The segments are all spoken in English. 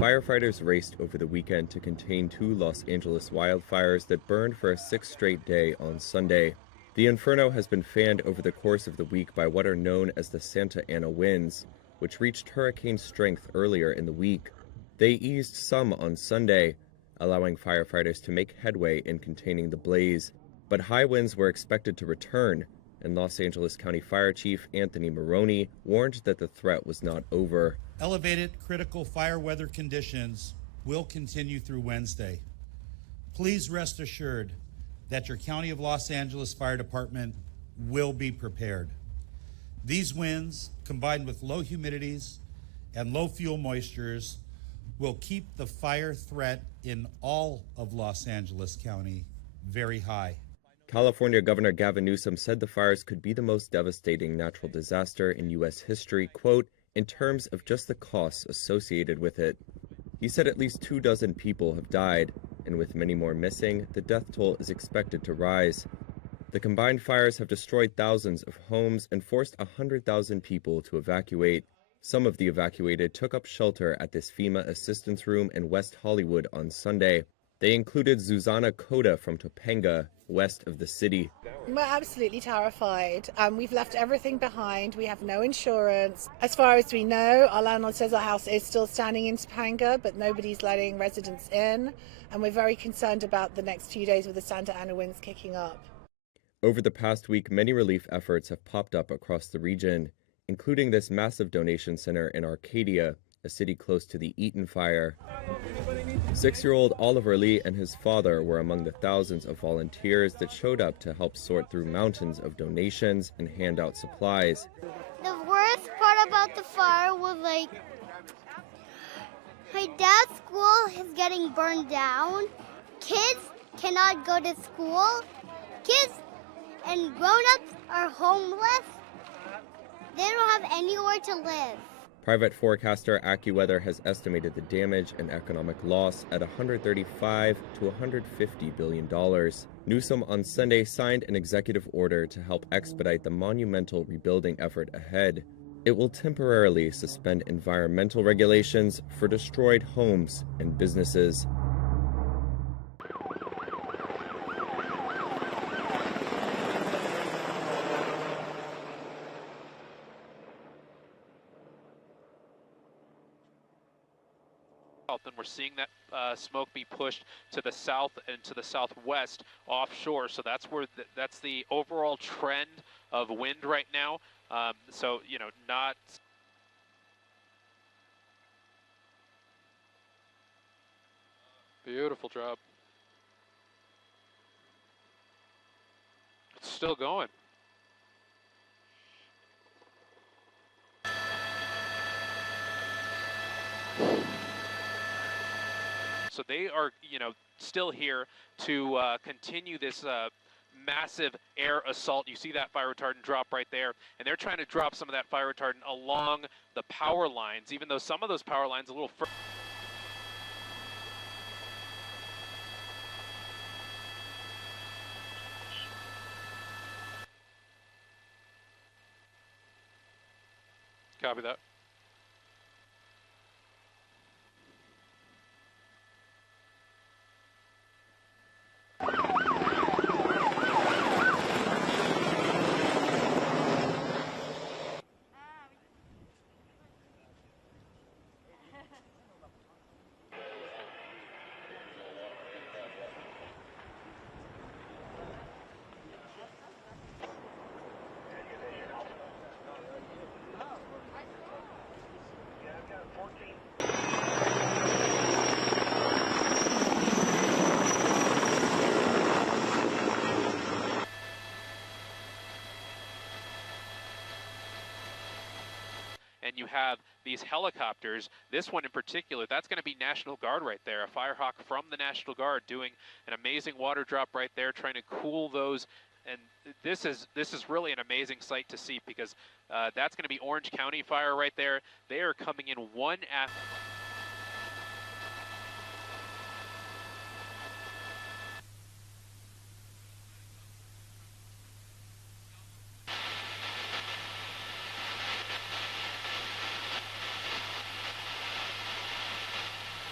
Firefighters raced over the weekend to contain 2 Los Angeles wildfires that burned for a 6th straight day on Sunday. The inferno has been fanned over the course of the week by what are known as the Santa Ana winds, which reached hurricane strength earlier in the week. They eased some on Sunday, allowing firefighters to make headway in containing the blaze. But high winds were expected to return, and Los Angeles County Fire Chief Anthony Marrone warned that the threat was not over. Elevated critical fire weather conditions will continue through Wednesday. Please rest assured that your County of Los Angeles Fire Department will be prepared. These winds, combined with low humidities and low fuel moistures, will keep the fire threat in all of Los Angeles County very high. California Governor Gavin Newsom said the fires could be the most devastating natural disaster in U.S. history, quote, in terms of just the costs associated with it. He said at least 24 people have died, and with many more missing, the death toll is expected to rise. The combined fires have destroyed thousands of homes and forced 100,000 people to evacuate. Some of the evacuated took up shelter at this FEMA assistance room in West Hollywood on Sunday. They included Zuzana Coda from Topanga, west of the city. We're absolutely terrified. We've left everything behind. We have no insurance. As far as we know, our landlord says our house is still standing in Topanga, but nobody's letting residents in. And we're very concerned about the next few days with the Santa Ana winds kicking up. Over the past week, many relief efforts have popped up across the region, including this massive donation center in Arcadia, a city close to the Eaton fire. 6-year-old Oliver Lee and his father were among the thousands of volunteers that showed up to help sort through mountains of donations and hand out supplies. The worst part about the fire was my dad's school is getting burned down. Kids cannot go to school. Kids and grown-ups are homeless. They don't have anywhere to live. Private forecaster AccuWeather has estimated the damage and economic loss at $135 to $150 billion. Newsom on Sunday signed an executive order to help expedite the monumental rebuilding effort ahead. It will temporarily suspend environmental regulations for destroyed homes and businesses. And we're seeing that smoke be pushed to the south and to the southwest offshore. So that's where that's the overall trend of wind right now. So, you know, not... Beautiful job. It's still going. So they are, you know, still here to continue this massive air assault. You see that fire retardant drop right there, and they're trying to drop some of that fire retardant along the power lines, even though some of those power lines a little further. Copy that. And you have these helicopters, this one in particular, that's going to be National Guard right there, a Firehawk from the National Guard doing an amazing water drop right there, trying to cool those. And this is really an amazing sight to see, because that's going to be Orange County fire right there. They are coming in one after.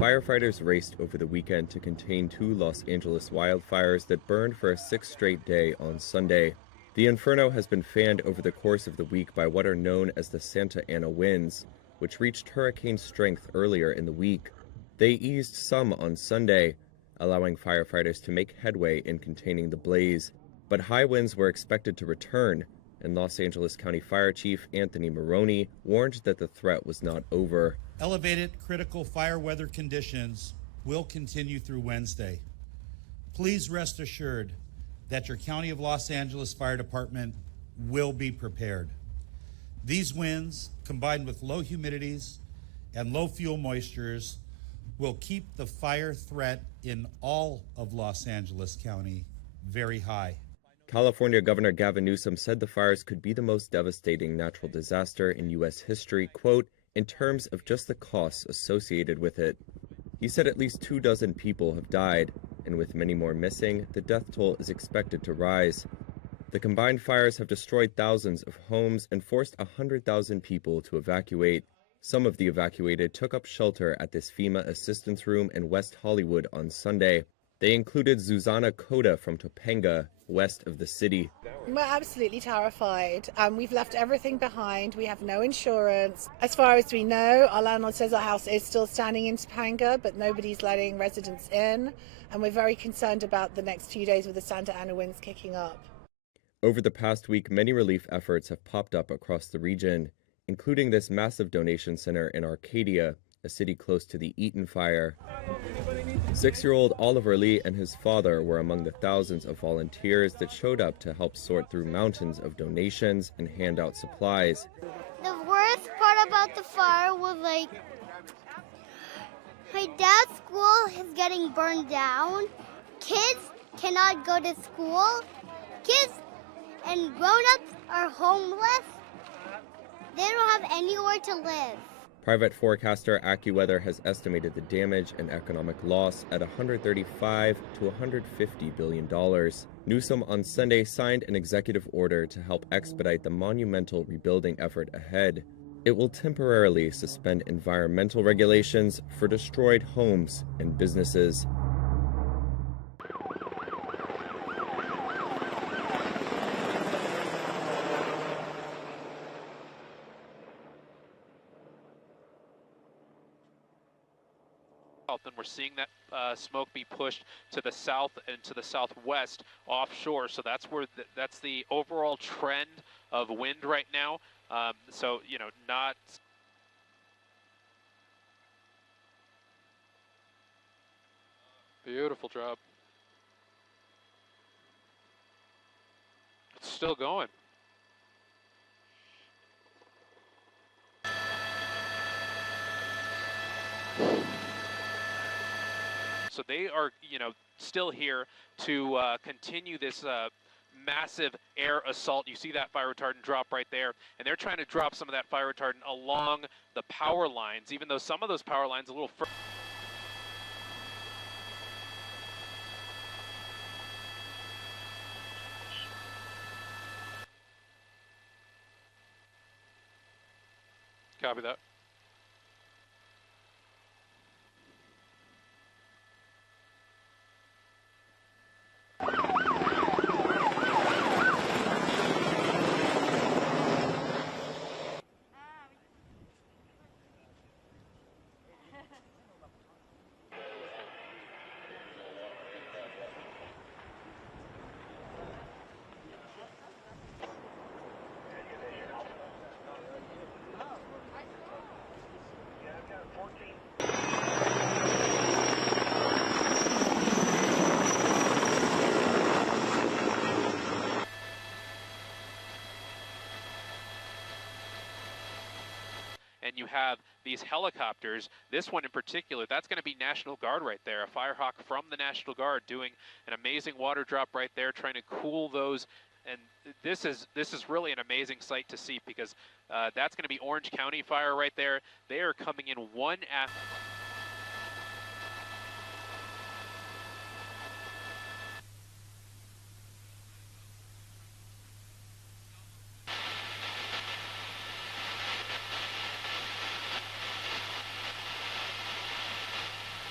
Firefighters raced over the weekend to contain 2 Los Angeles wildfires that burned for a 6th straight day on Sunday. The inferno has been fanned over the course of the week by what are known as the Santa Ana winds, which reached hurricane strength earlier in the week. They eased some on Sunday, allowing firefighters to make headway in containing the blaze. But high winds were expected to return, and Los Angeles County Fire Chief Anthony Marrone warned that the threat was not over. Elevated critical fire weather conditions will continue through Wednesday. Please rest assured that your County of Los Angeles Fire Department will be prepared. These winds, combined with low humidities and low fuel moistures, will keep the fire threat in all of Los Angeles County very high. California Governor Gavin Newsom said the fires could be the most devastating natural disaster in U.S. history, quote, in terms of just the costs associated with it. He said at least 24 people have died, and with many more missing, the death toll is expected to rise. The combined fires have destroyed thousands of homes and forced 100,000 people to evacuate. Some of the evacuated took up shelter at this FEMA assistance room in West Hollywood on Sunday. They included Zuzana Coda from Topanga, west of the city. We're absolutely terrified. We've left everything behind. We have no insurance. As far as we know, our landlord says our house is still standing in Topanga, but nobody's letting residents in. And we're very concerned about the next few days with the Santa Ana winds kicking up. Over the past week, many relief efforts have popped up across the region, including this massive donation center in Arcadia, a city close to the Eaton fire. 6-year-old Oliver Lee and his father were among the thousands of volunteers that showed up to help sort through mountains of donations and hand out supplies. The worst part about the fire was my dad's school is getting burned down. Kids cannot go to school. Kids and grown-ups are homeless. They don't have anywhere to live. Private forecaster AccuWeather has estimated the damage and economic loss at $135 to $150 billion. Newsom on Sunday signed an executive order to help expedite the monumental rebuilding effort ahead. It will temporarily suspend environmental regulations for destroyed homes and businesses. And we're seeing that smoke be pushed to the south and to the southwest offshore. So that's where that's the overall trend of wind right now. So, you know, not... Beautiful job. It's still going. So they are, you know, still here to continue this massive air assault. You see that fire retardant drop right there, and they're trying to drop some of that fire retardant along the power lines, even though some of those power lines a little further. Copy that. And you have these helicopters, this one in particular, that's going to be National Guard right there, a Firehawk from the National Guard doing an amazing water drop right there, trying to cool those. And this is really an amazing sight to see, because that's going to be Orange County fire right there. They are coming in one after.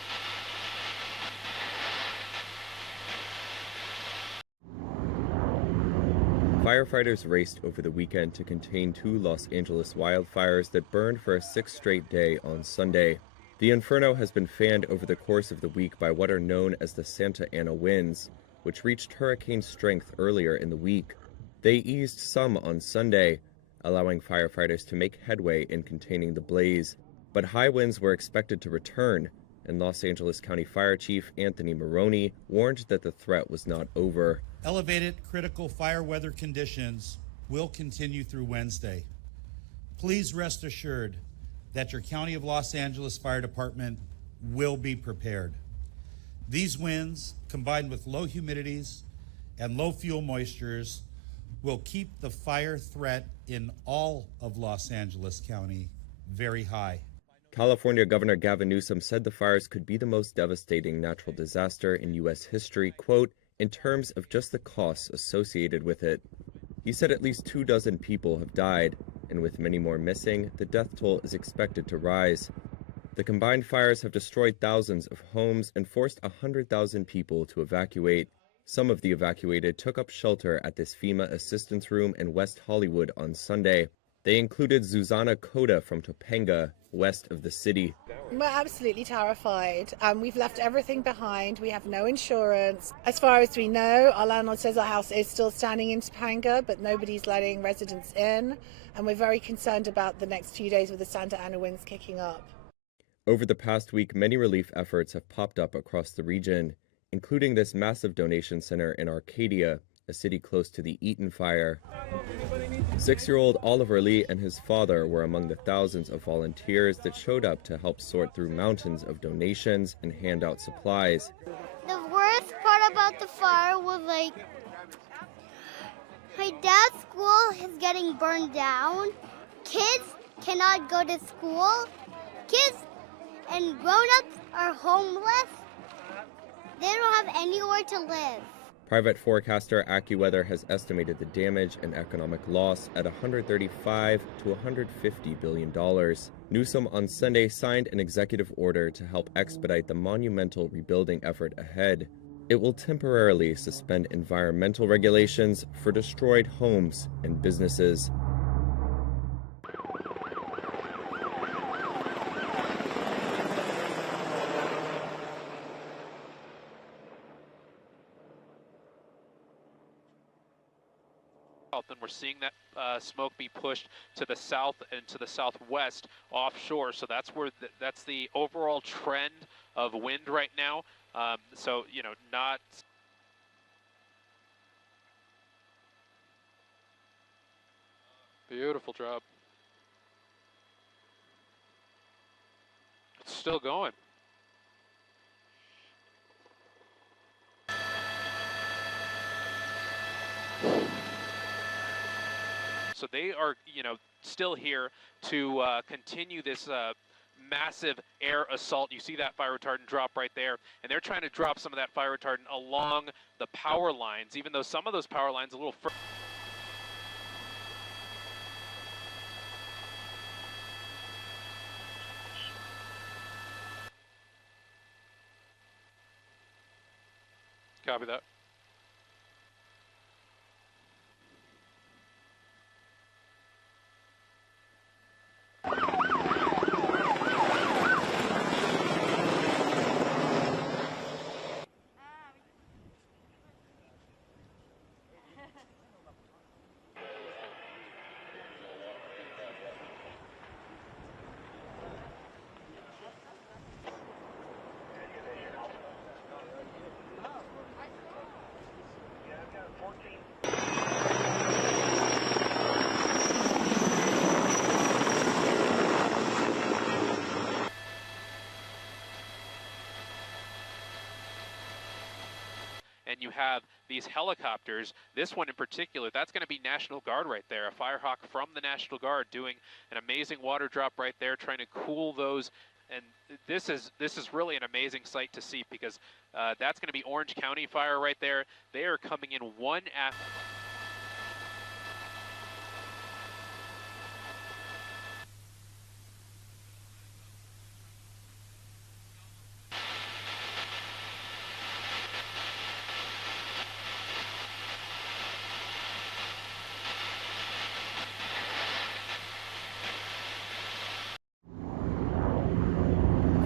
Firefighters raced over the weekend to contain 2 Los Angeles wildfires that burned for a 6th straight day on Sunday. The inferno has been fanned over the course of the week by what are known as the Santa Ana winds, which reached hurricane strength earlier in the week. They eased some on Sunday, allowing firefighters to make headway in containing the blaze. But high winds were expected to return, and Los Angeles County Fire Chief Anthony Marrone warned that the threat was not over. Elevated critical fire weather conditions will continue through Wednesday. Please rest assured that your County of Los Angeles Fire Department will be prepared. These winds, combined with low humidities and low fuel moistures, will keep the fire threat in all of Los Angeles County very high. California Governor Gavin Newsom said the fires could be the most devastating natural disaster in U.S. history, quote, in terms of just the costs associated with it. He said at least 24 people have died, and with many more missing, the death toll is expected to rise. The combined fires have destroyed thousands of homes and forced 100,000 people to evacuate. Some of the evacuated took up shelter at this FEMA assistance room in West Hollywood on Sunday. They included Zuzana Coda from Topanga, west of the city. We're absolutely terrified. We've left everything behind. We have no insurance. As far as we know, our landlord says our house is still standing in Topanga, but nobody's letting residents in. And we're very concerned about the next few days with the Santa Ana winds kicking up. Over the past week, many relief efforts have popped up across the region, including this massive donation center in Arcadia, a city close to the Eaton fire. 6-year-old Oliver Lee and his father were among the thousands of volunteers that showed up to help sort through mountains of donations and hand out supplies. The worst part about the fire was my dad's school is getting burned down. Kids cannot go to school. Kids and grown-ups are homeless. They don't have anywhere to live. Private forecaster AccuWeather has estimated the damage and economic loss at $135 to $150 billion. Newsom on Sunday signed an executive order to help expedite the monumental rebuilding effort ahead. It will temporarily suspend environmental regulations for destroyed homes and businesses. And we're seeing that smoke be pushed to the south and to the southwest offshore. So that's where that's the overall trend of wind right now. So, you know, not... Beautiful job. It's still going. So they are, you know, still here to continue this massive air assault. You see that fire retardant drop right there, and they're trying to drop some of that fire retardant along the power lines, even though some of those power lines a little further. Copy that. And you have these helicopters, this one in particular, that's going to be National Guard right there, a Firehawk from the National Guard doing an amazing water drop right there, trying to cool those. And this is really an amazing sight to see, because that's going to be Orange County Fire right there. They are coming in one after.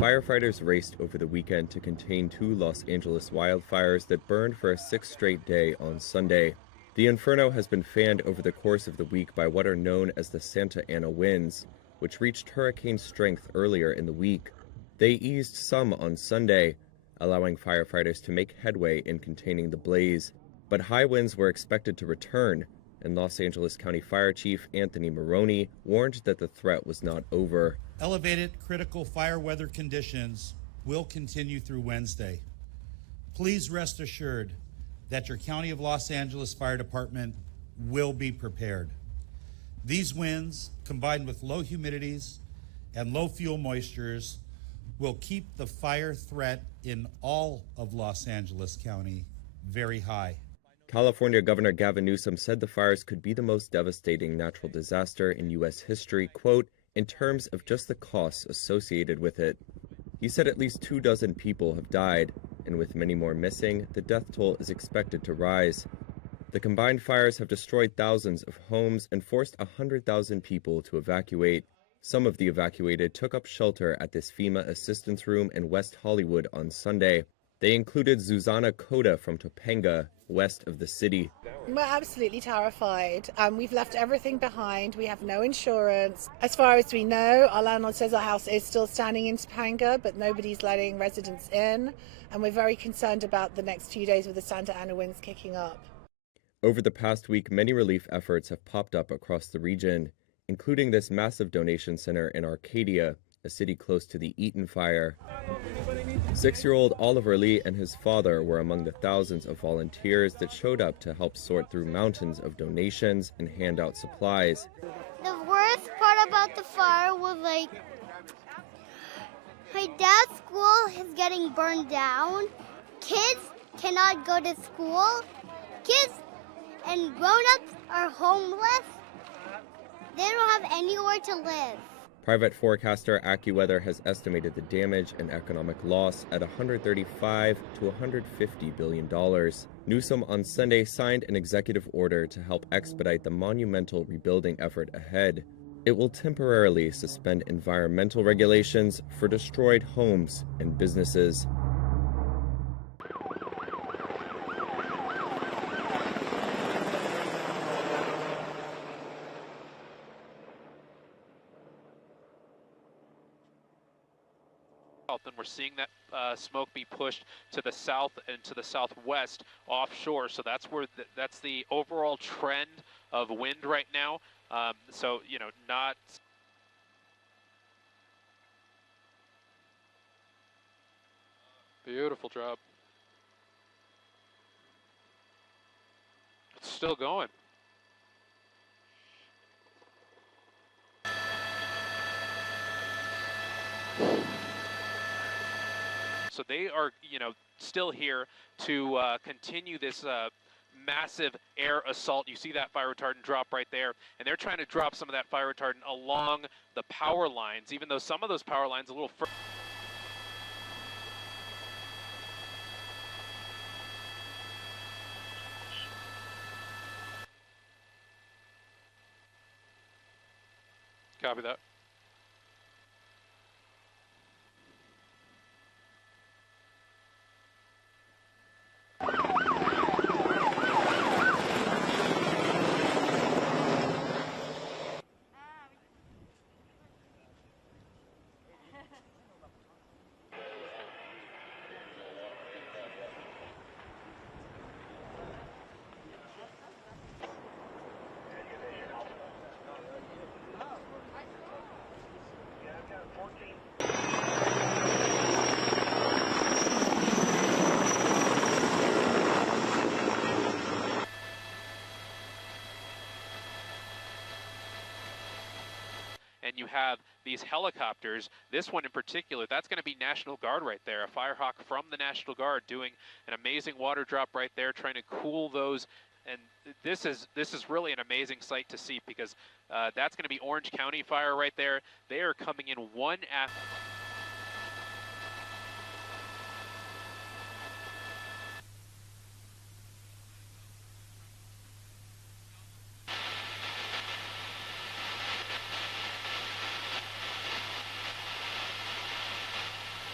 Firefighters raced over the weekend to contain 2 Los Angeles wildfires that burned for a 6th straight day on Sunday. The inferno has been fanned over the course of the week by what are known as the Santa Ana winds, which reached hurricane strength earlier in the week. They eased some on Sunday, allowing firefighters to make headway in containing the blaze. But high winds were expected to return, and Los Angeles County Fire Chief Anthony Marrone warned that the threat was not over. Elevated critical fire weather conditions will continue through Wednesday. Please rest assured that your County of Los Angeles Fire Department will be prepared. These winds, combined with low humidities and low fuel moistures, will keep the fire threat in all of Los Angeles County very high. California Governor Gavin Newsom said the fires could be the most devastating natural disaster in U.S. history, quote, in terms of just the costs associated with it. He said at least 24 people have died, and with many more missing, the death toll is expected to rise. The combined fires have destroyed thousands of homes and forced 100,000 people to evacuate. Some of the evacuated took up shelter at this FEMA assistance room in West Hollywood on Sunday. They included Zuzana Coda from Topanga, west of the city. We're absolutely terrified. We've left everything behind. We have no insurance. As far as we know, our landlord says our house is still standing in Topanga, but nobody's letting residents in. And we're very concerned about the next few days with the Santa Ana winds kicking up. Over the past week, many relief efforts have popped up across the region, including this massive donation center in Arcadia, a city close to the Eaton fire. 6-year-old Oliver Lee and his father were among the thousands of volunteers that showed up to help sort through mountains of donations and hand out supplies. The worst part about the fire was my dad's school is getting burned down. Kids cannot go to school. Kids and grown-ups are homeless. They don't have anywhere to live. Private forecaster AccuWeather has estimated the damage and economic loss at $135 to $150 billion. Newsom on Sunday signed an executive order to help expedite the monumental rebuilding effort ahead. It will temporarily suspend environmental regulations for destroyed homes and businesses. And we're seeing that smoke be pushed to the south and to the southwest offshore. So that's where that's the overall trend of wind right now. So, you know, not... Beautiful job. It's still going. So they are, you know, still here to continue this massive air assault. You see that fire retardant drop right there, and they're trying to drop some of that fire retardant along the power lines, even though some of those power lines a little further. Copy that. And you have these helicopters, this one in particular, that's going to be National Guard right there, a Firehawk from the National Guard doing an amazing water drop right there, trying to cool those. And this is really an amazing sight to see, because that's going to be Orange County fire right there. They are coming in one after.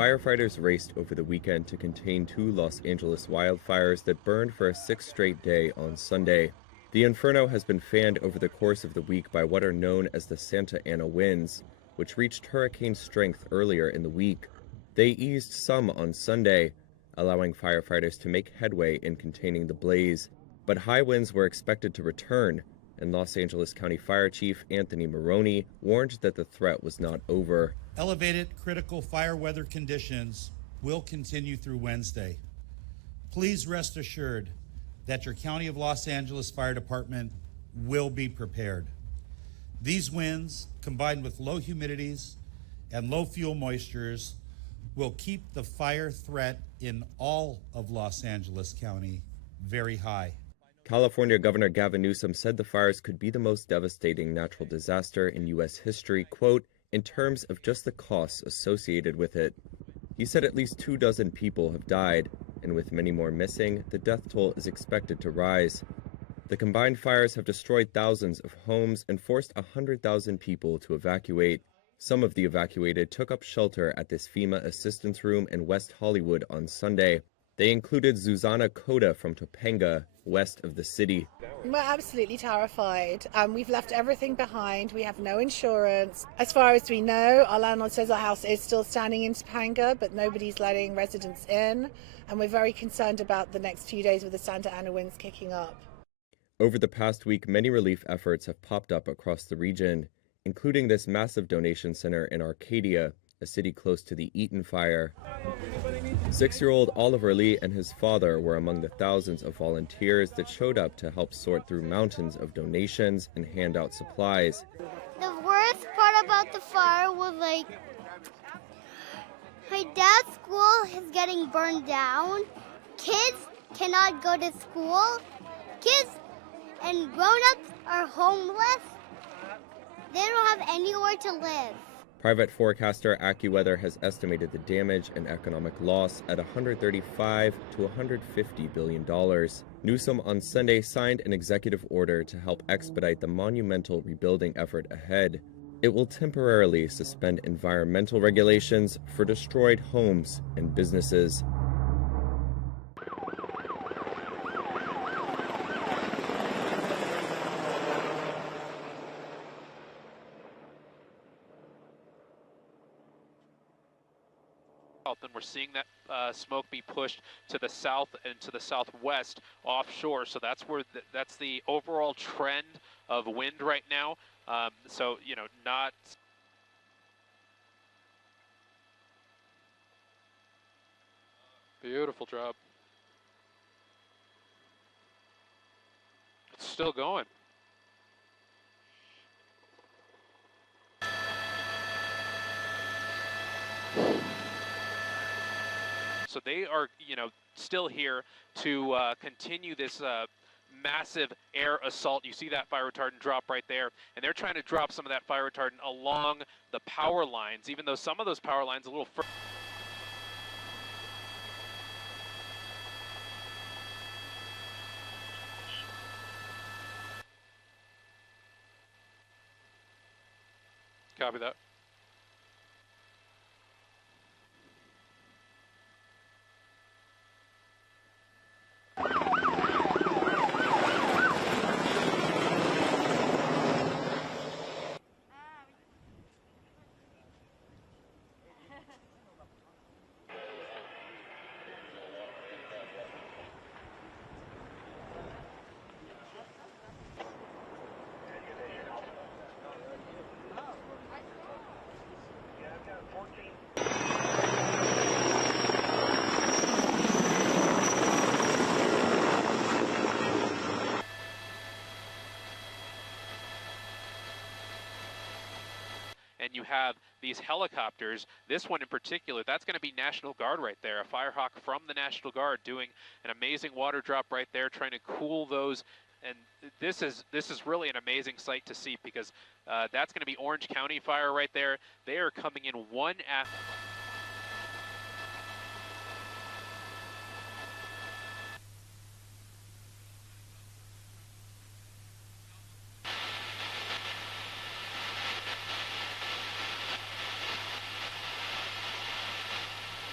Firefighters raced over the weekend to contain 2 Los Angeles wildfires that burned for a 6th straight day on Sunday. The inferno has been fanned over the course of the week by what are known as the Santa Ana winds, which reached hurricane strength earlier in the week. They eased some on Sunday, allowing firefighters to make headway in containing the blaze. But high winds were expected to return, and Los Angeles County Fire Chief Anthony Marrone warned that the threat was not over. Elevated critical fire weather conditions will continue through Wednesday. Please rest assured that your County of Los Angeles Fire Department will be prepared. These winds, combined with low humidities and low fuel moistures, will keep the fire threat in all of Los Angeles County very high. California Governor Gavin Newsom said the fires could be the most devastating natural disaster in U.S. history, quote, in terms of just the costs associated with it. He said at least 24 people have died, and with many more missing, the death toll is expected to rise. The combined fires have destroyed thousands of homes and forced 100,000 people to evacuate. Some of the evacuated took up shelter at this FEMA assistance room in West Hollywood on Sunday. They included Zuzana Coda from Topanga, west of the city. We're absolutely terrified. We've left everything behind. We have no insurance. As far as we know, our landlord says our house is still standing in Topanga, but nobody's letting residents in. And we're very concerned about the next few days with the Santa Ana winds kicking up. Over the past week, many relief efforts have popped up across the region, including this massive donation center in Arcadia, a city close to the Eaton fire. 6-year-old Oliver Lee and his father were among the thousands of volunteers that showed up to help sort through mountains of donations and hand out supplies. The worst part about the fire was my dad's school is getting burned down. Kids cannot go to school. Kids and grown-ups are homeless. They don't have anywhere to live. Private forecaster AccuWeather has estimated the damage and economic loss at $135 to $150 billion. Newsom on Sunday signed an executive order to help expedite the monumental rebuilding effort ahead. It will temporarily suspend environmental regulations for destroyed homes and businesses. And we're seeing that smoke be pushed to the south and to the southwest offshore. So that's where that's the overall trend of wind right now. So, you know, not... Beautiful job. It's still going. So they are, you know, still here to continue this massive air assault. You see that fire retardant drop right there, and they're trying to drop some of that fire retardant along the power lines, even though some of those power lines a little further. Copy that. And you have these helicopters, this one in particular, that's going to be National Guard right there, a Firehawk from the National Guard doing an amazing water drop right there, trying to cool those. And this is really an amazing sight to see, because that's going to be Orange County fire right there. They are coming in one after.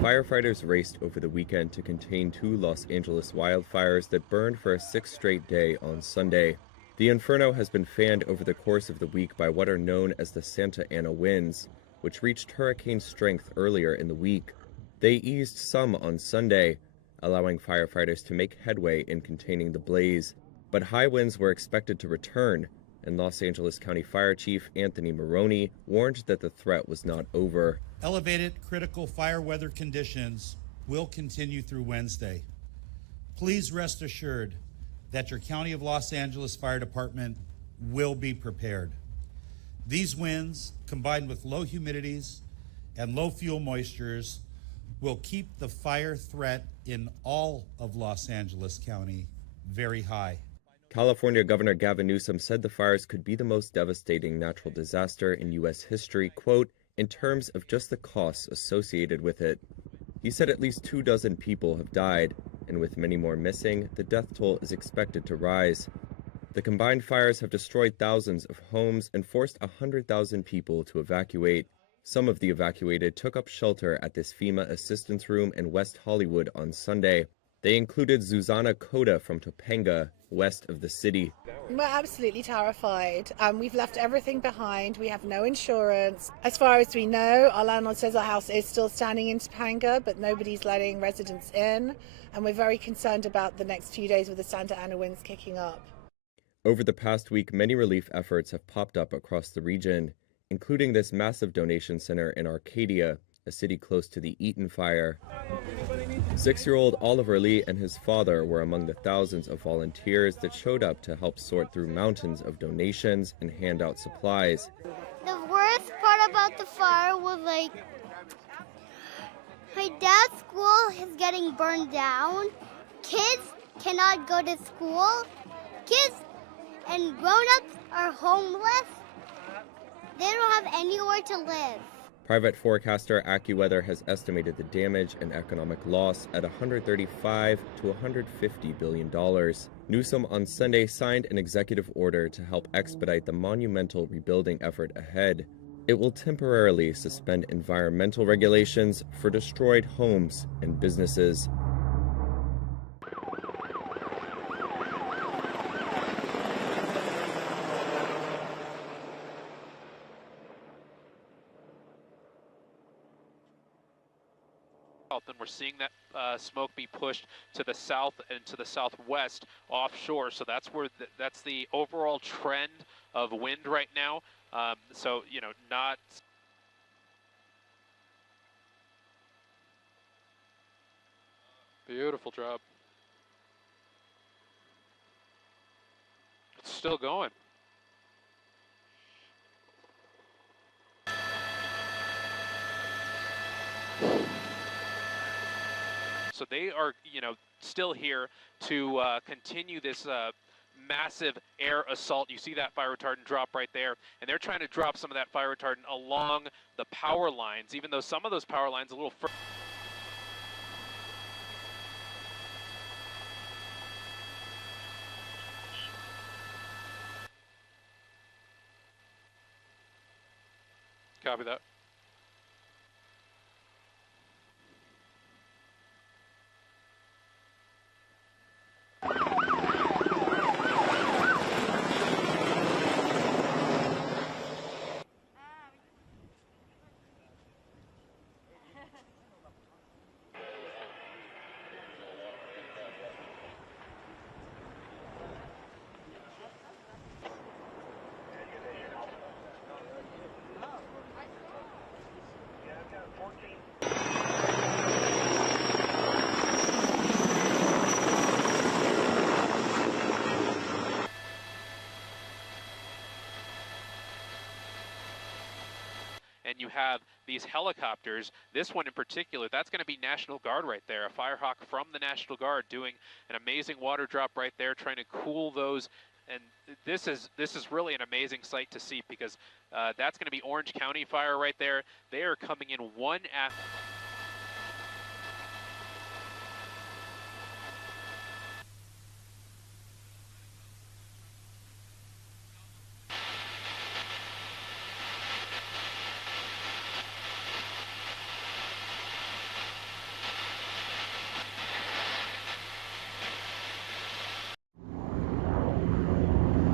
Firefighters raced over the weekend to contain 2 Los Angeles wildfires that burned for a 6th straight day on Sunday. The inferno has been fanned over the course of the week by what are known as the Santa Ana winds, which reached hurricane strength earlier in the week. They eased some on Sunday, allowing firefighters to make headway in containing the blaze. But high winds were expected to return, and Los Angeles County Fire Chief Anthony Marrone warned that the threat was not over. Elevated critical fire weather conditions will continue through Wednesday. Please rest assured that your County of Los Angeles Fire Department will be prepared. These winds, combined with low humidities and low fuel moistures, will keep the fire threat in all of Los Angeles County very high. California Governor Gavin Newsom said the fires could be the most devastating natural disaster in U.S. history, quote, in terms of just the costs associated with it. He said at least 24 people have died, and with many more missing, the death toll is expected to rise. The combined fires have destroyed thousands of homes and forced 100,000 people to evacuate. Some of the evacuated took up shelter at this FEMA assistance room in West Hollywood on Sunday. They included Zuzana Cota from Topanga, west of the city. We're absolutely terrified. We've left everything behind. We have no insurance. As far as we know, our landlord says our house is still standing in Topanga, but nobody's letting residents in. And we're very concerned about the next few days with the Santa Ana winds kicking up. Over the past week, many relief efforts have popped up across the region, including this massive donation center in Arcadia, a city close to the Eaton fire. 6-year-old Oliver Lee and his father were among the thousands of volunteers that showed up to help sort through mountains of donations and hand out supplies. The worst part about the fire was my dad's school is getting burned down. Kids cannot go to school. Kids and grown-ups are homeless. They don't have anywhere to live. Private forecaster AccuWeather has estimated the damage and economic loss at $135 to $150 billion. Newsom on Sunday signed an executive order to help expedite the monumental rebuilding effort ahead. It will temporarily suspend environmental regulations for destroyed homes and businesses. And we're seeing that smoke be pushed to the south and to the southwest offshore. So that's where that's the overall trend of wind right now. So, you know, not... Beautiful job. It's still going. So they are, you know, still here to continue this massive air assault. You see that fire retardant drop right there, and they're trying to drop some of that fire retardant along the power lines, even though some of those power lines a little further. Copy that. And you have these helicopters, this one in particular, that's going to be National Guard right there, a Firehawk from the National Guard doing an amazing water drop right there, trying to cool those. And this is really an amazing sight to see, because that's going to be Orange County Fire right there. They are coming in one after.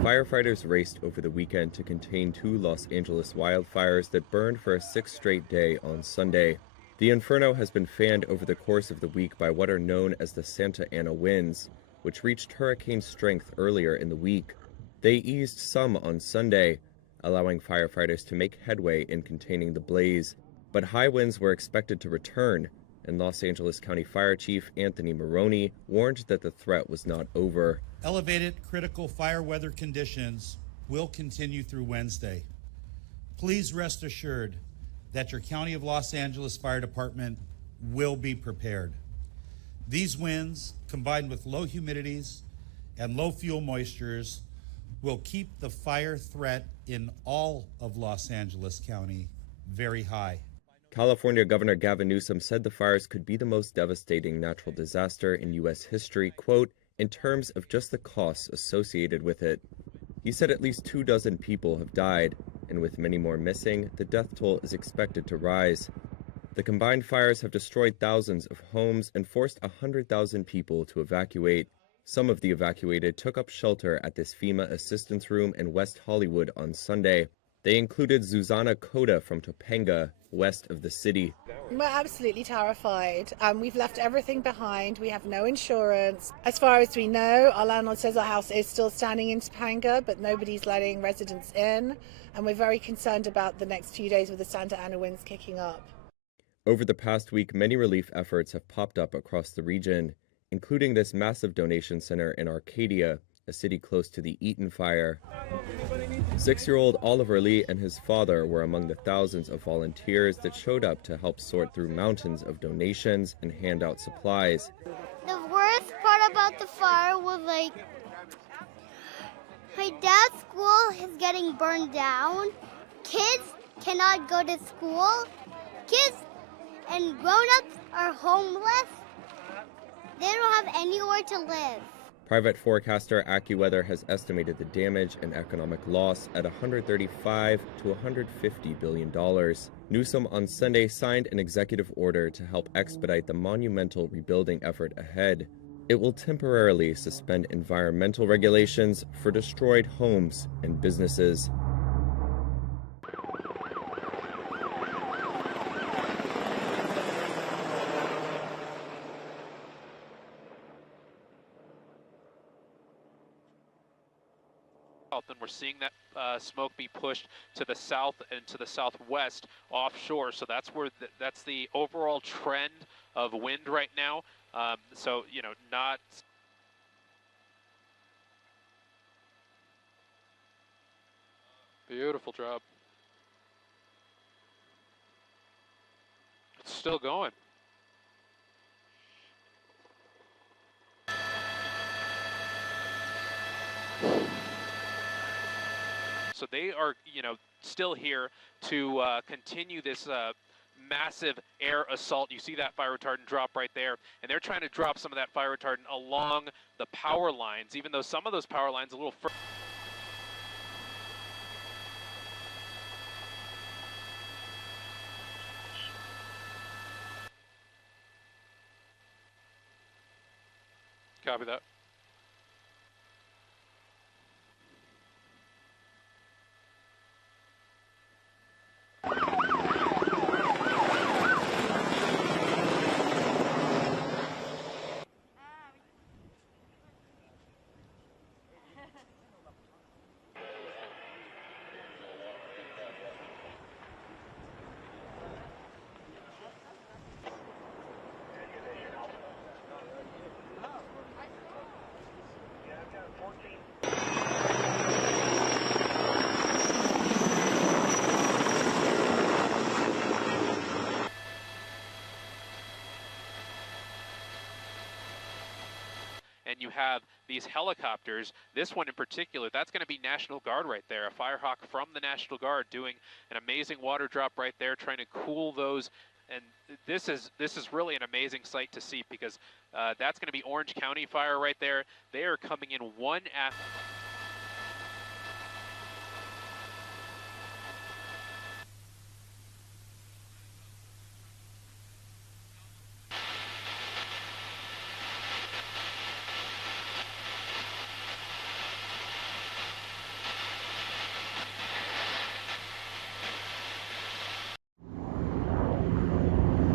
Firefighters raced over the weekend to contain 2 Los Angeles wildfires that burned for a 6th straight day on Sunday. The inferno has been fanned over the course of the week by what are known as the Santa Ana winds, which reached hurricane strength earlier in the week. They eased some on Sunday, allowing firefighters to make headway in containing the blaze. But high winds were expected to return, and Los Angeles County Fire Chief Anthony Marrone warned that the threat was not over. Elevated critical fire weather conditions will continue through Wednesday. Please rest assured that your County of Los Angeles Fire Department will be prepared. These winds, combined with low humidities and low fuel moistures, will keep the fire threat in all of Los Angeles County very high. California Governor Gavin Newsom said the fires could be the most devastating natural disaster in U.S. history, quote, in terms of just the costs associated with it. He said at least 24 people have died, and with many more missing, the death toll is expected to rise. The combined fires have destroyed thousands of homes and forced 100,000 people to evacuate. Some of the evacuated took up shelter at this FEMA assistance room in West Hollywood on Sunday. They included Zuzana Coda from Topanga, west of the city. We're absolutely terrified. We've left everything behind. We have no insurance. As far as we know, our landlord says our house is still standing in Topanga, but nobody's letting residents in. And we're very concerned about the next few days with the Santa Ana winds kicking up. Over the past week, many relief efforts have popped up across the region, including this massive donation center in Arcadia, a city close to the Eaton fire. 6-year-old Oliver Lee and his father were among the thousands of volunteers that showed up to help sort through mountains of donations and hand out supplies. The worst part about the fire was my dad's school is getting burned down. Kids cannot go to school. Kids and grown-ups are homeless. They don't have anywhere to live. Private forecaster AccuWeather has estimated the damage and economic loss at $135 to $150 billion. Newsom on Sunday signed an executive order to help expedite the monumental rebuilding effort ahead. It will temporarily suspend environmental regulations for destroyed homes and businesses. And we're seeing that smoke be pushed to the south and to the southwest offshore. So that's where that's the overall trend of wind right now. So, you know, not... Beautiful job. It's still going. So they are, you know, still here to continue this massive air assault. You see that fire retardant drop right there, and they're trying to drop some of that fire retardant along the power lines, even though some of those power lines a little further. Copy that. And you have these helicopters, this one in particular, that's going to be National Guard right there, a Firehawk from the National Guard doing an amazing water drop right there, trying to cool those. And this is really an amazing sight to see, because that's going to be Orange County fire right there. They are coming in one after.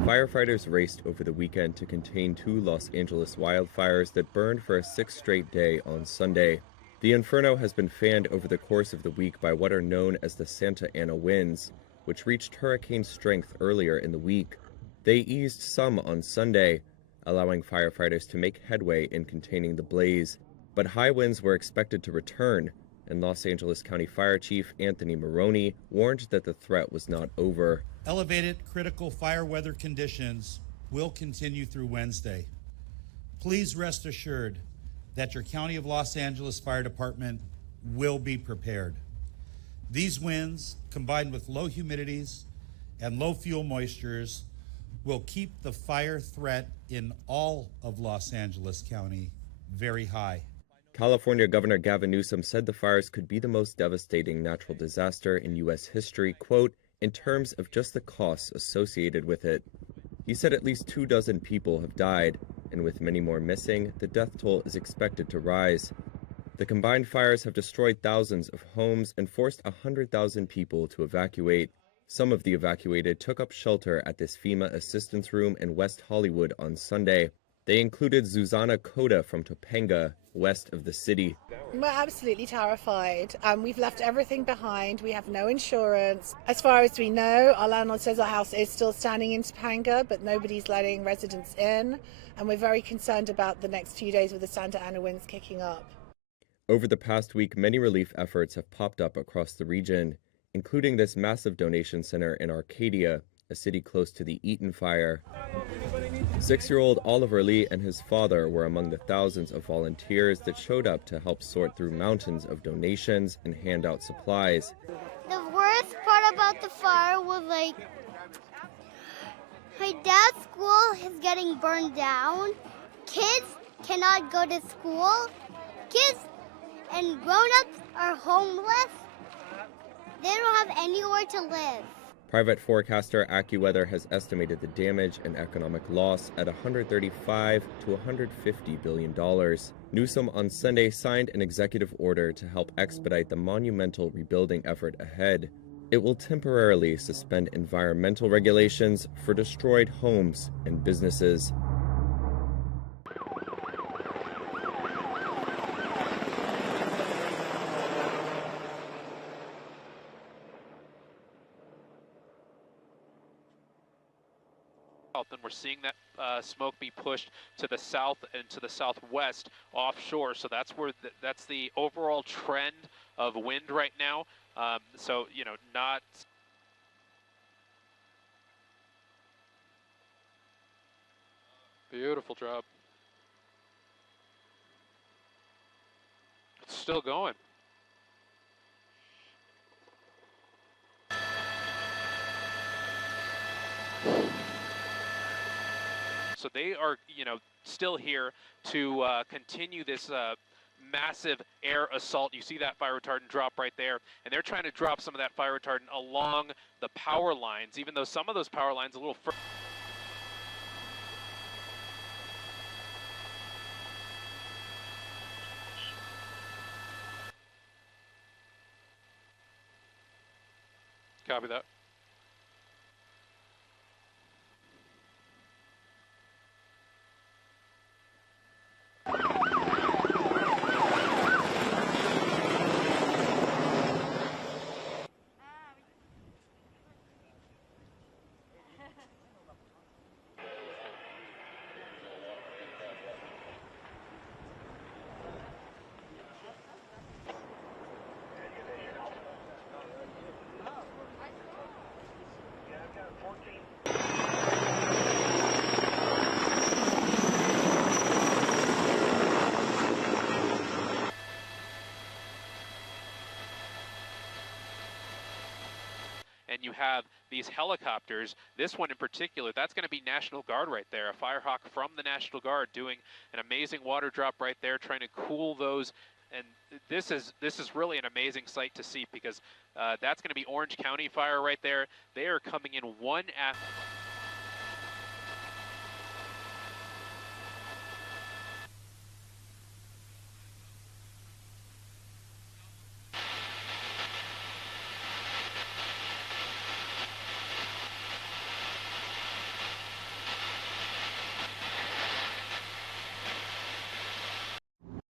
Firefighters raced over the weekend to contain 2 Los Angeles wildfires that burned for a 6th straight day on Sunday. The inferno has been fanned over the course of the week by what are known as the Santa Ana winds, which reached hurricane strength earlier in the week. They eased some on Sunday, allowing firefighters to make headway in containing the blaze. But high winds were expected to return, and Los Angeles County Fire Chief Anthony Marrone warned that the threat was not over. Elevated critical fire weather conditions will continue through Wednesday. Please rest assured that your County of Los Angeles Fire Department will be prepared. These winds, combined with low humidities and low fuel moistures, will keep the fire threat in all of Los Angeles County very high. California Governor Gavin Newsom said the fires could be the most devastating natural disaster in U.S. history, quote, in terms of just the costs associated with it. He said at least 24 people have died, and with many more missing, the death toll is expected to rise. The combined fires have destroyed thousands of homes and forced 100,000 people to evacuate. Some of the evacuated took up shelter at this FEMA assistance room in West Hollywood on Sunday. They included Zuzana Coda from Topanga, west of the city. We're absolutely terrified. We've left everything behind. We have no insurance. As far as we know, our landlord says our house is still standing in Topanga, but nobody's letting residents in. And we're very concerned about the next few days with the Santa Ana winds kicking up. Over the past week, many relief efforts have popped up across the region, including this massive donation center in Arcadia, a city close to the Eaton fire. 6-year-old Oliver Lee and his father were among the thousands of volunteers that showed up to help sort through mountains of donations and hand out supplies. The worst part about the fire was my dad's school is getting burned down. Kids cannot go to school. Kids and grown-ups are homeless. They don't have anywhere to live. Private forecaster AccuWeather has estimated the damage and economic loss at $135 to $150 billion. Newsom on Sunday signed an executive order to help expedite the monumental rebuilding effort ahead. It will temporarily suspend environmental regulations for destroyed homes and businesses. And we're seeing that smoke be pushed to the south and to the southwest offshore. So that's where that's the overall trend of wind right now. So, you know, not... Beautiful job. It's still going. So they are, you know, still here to continue this massive air assault. You see that fire retardant drop right there, and they're trying to drop some of that fire retardant along the power lines, even though some of those power lines a little further. Copy that. And you have these helicopters, this one in particular, that's going to be National Guard right there, a Firehawk from the National Guard doing an amazing water drop right there, trying to cool those. And this is really an amazing sight to see, because that's going to be Orange County Fire right there. They are coming in one after.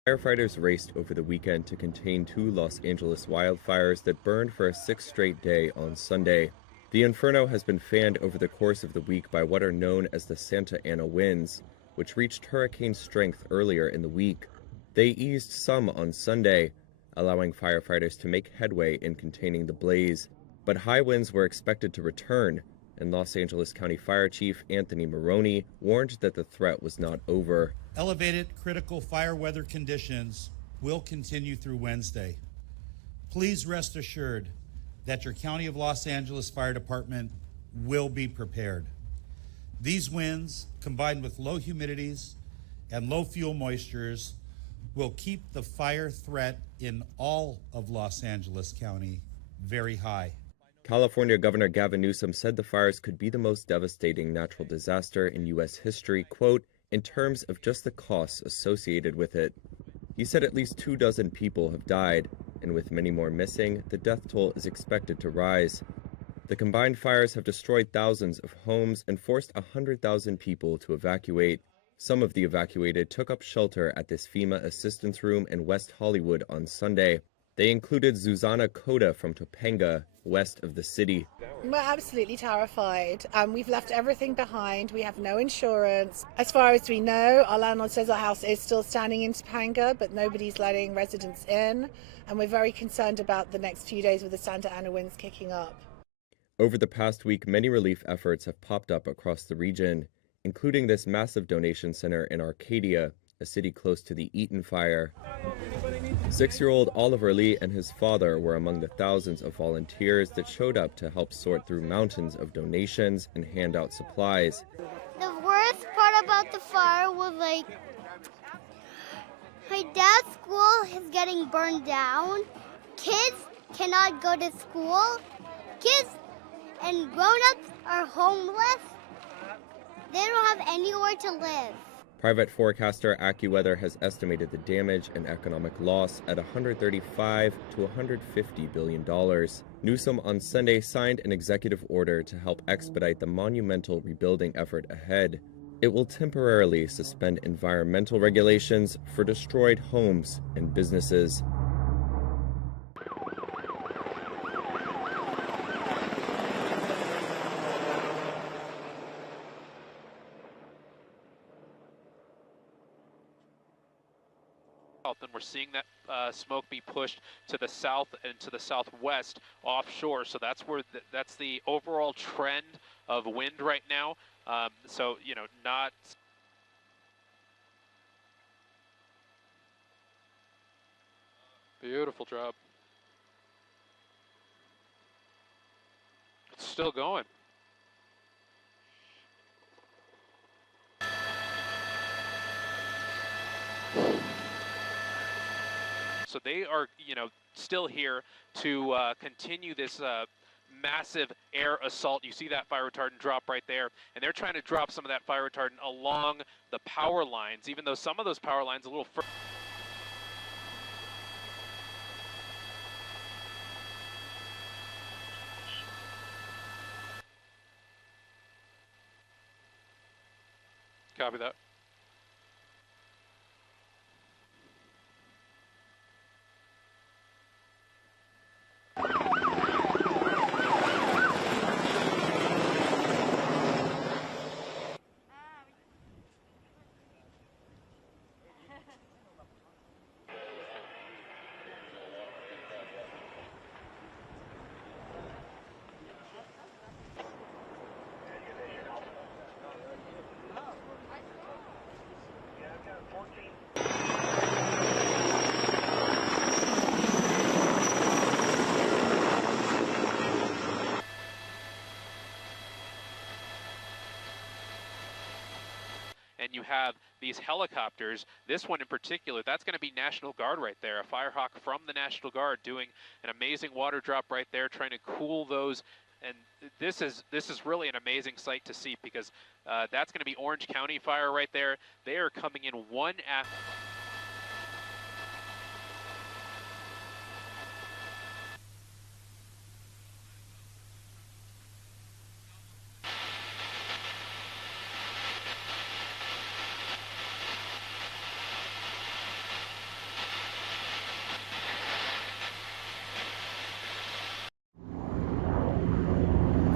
Firefighters raced over the weekend to contain 2 Los Angeles wildfires that burned for a 6th straight day on Sunday. The inferno has been fanned over the course of the week by what are known as the Santa Ana winds, which reached hurricane strength earlier in the week. They eased some on Sunday, allowing firefighters to make headway in containing the blaze. But high winds were expected to return, and Los Angeles County Fire Chief Anthony Marrone warned that the threat was not over. Elevated critical fire weather conditions will continue through Wednesday. Please rest assured that your County of Los Angeles Fire Department will be prepared. These winds, combined with low humidities and low fuel moistures, will keep the fire threat in all of Los Angeles County very high. California Governor Gavin Newsom said the fires could be the most devastating natural disaster in U.S. history, quote, in terms of just the costs associated with it. He said at least 24 people have died, and with many more missing, the death toll is expected to rise. The combined fires have destroyed thousands of homes and forced 100,000 people to evacuate. Some of the evacuated took up shelter at this FEMA assistance room in West Hollywood on Sunday. They included Zuzana Coda from Topanga, west of the city. We're absolutely terrified. We've left everything behind. We have no insurance. As far as we know, our landlord says our house is still standing in Topanga, but nobody's letting residents in. And we're very concerned about the next few days with the Santa Ana winds kicking up. Over the past week, many relief efforts have popped up across the region, including this massive donation center in Arcadia, a city close to the Eaton fire. 6-year-old Oliver Lee and his father were among the thousands of volunteers that showed up to help sort through mountains of donations and hand out supplies. The worst part about the fire was my dad's school is getting burned down. Kids cannot go to school. Kids and grown-ups are homeless. They don't have anywhere to live. Private forecaster AccuWeather has estimated the damage and economic loss at $135 to $150 billion. Newsom on Sunday signed an executive order to help expedite the monumental rebuilding effort ahead. It will temporarily suspend environmental regulations for destroyed homes and businesses. And we're seeing that smoke be pushed to the south and to the southwest offshore. So that's where that's the overall trend of wind right now. So, you know, not... Beautiful job. It's still going. So they are, you know, still here to continue this massive air assault. You see that fire retardant drop right there, and they're trying to drop some of that fire retardant along the power lines, even though some of those power lines a little further. Copy that. And you have these helicopters, this one in particular, that's going to be National Guard right there, a Firehawk from the National Guard doing an amazing water drop right there, trying to cool those. And this is really an amazing sight to see, because that's going to be Orange County fire right there. They are coming in one after.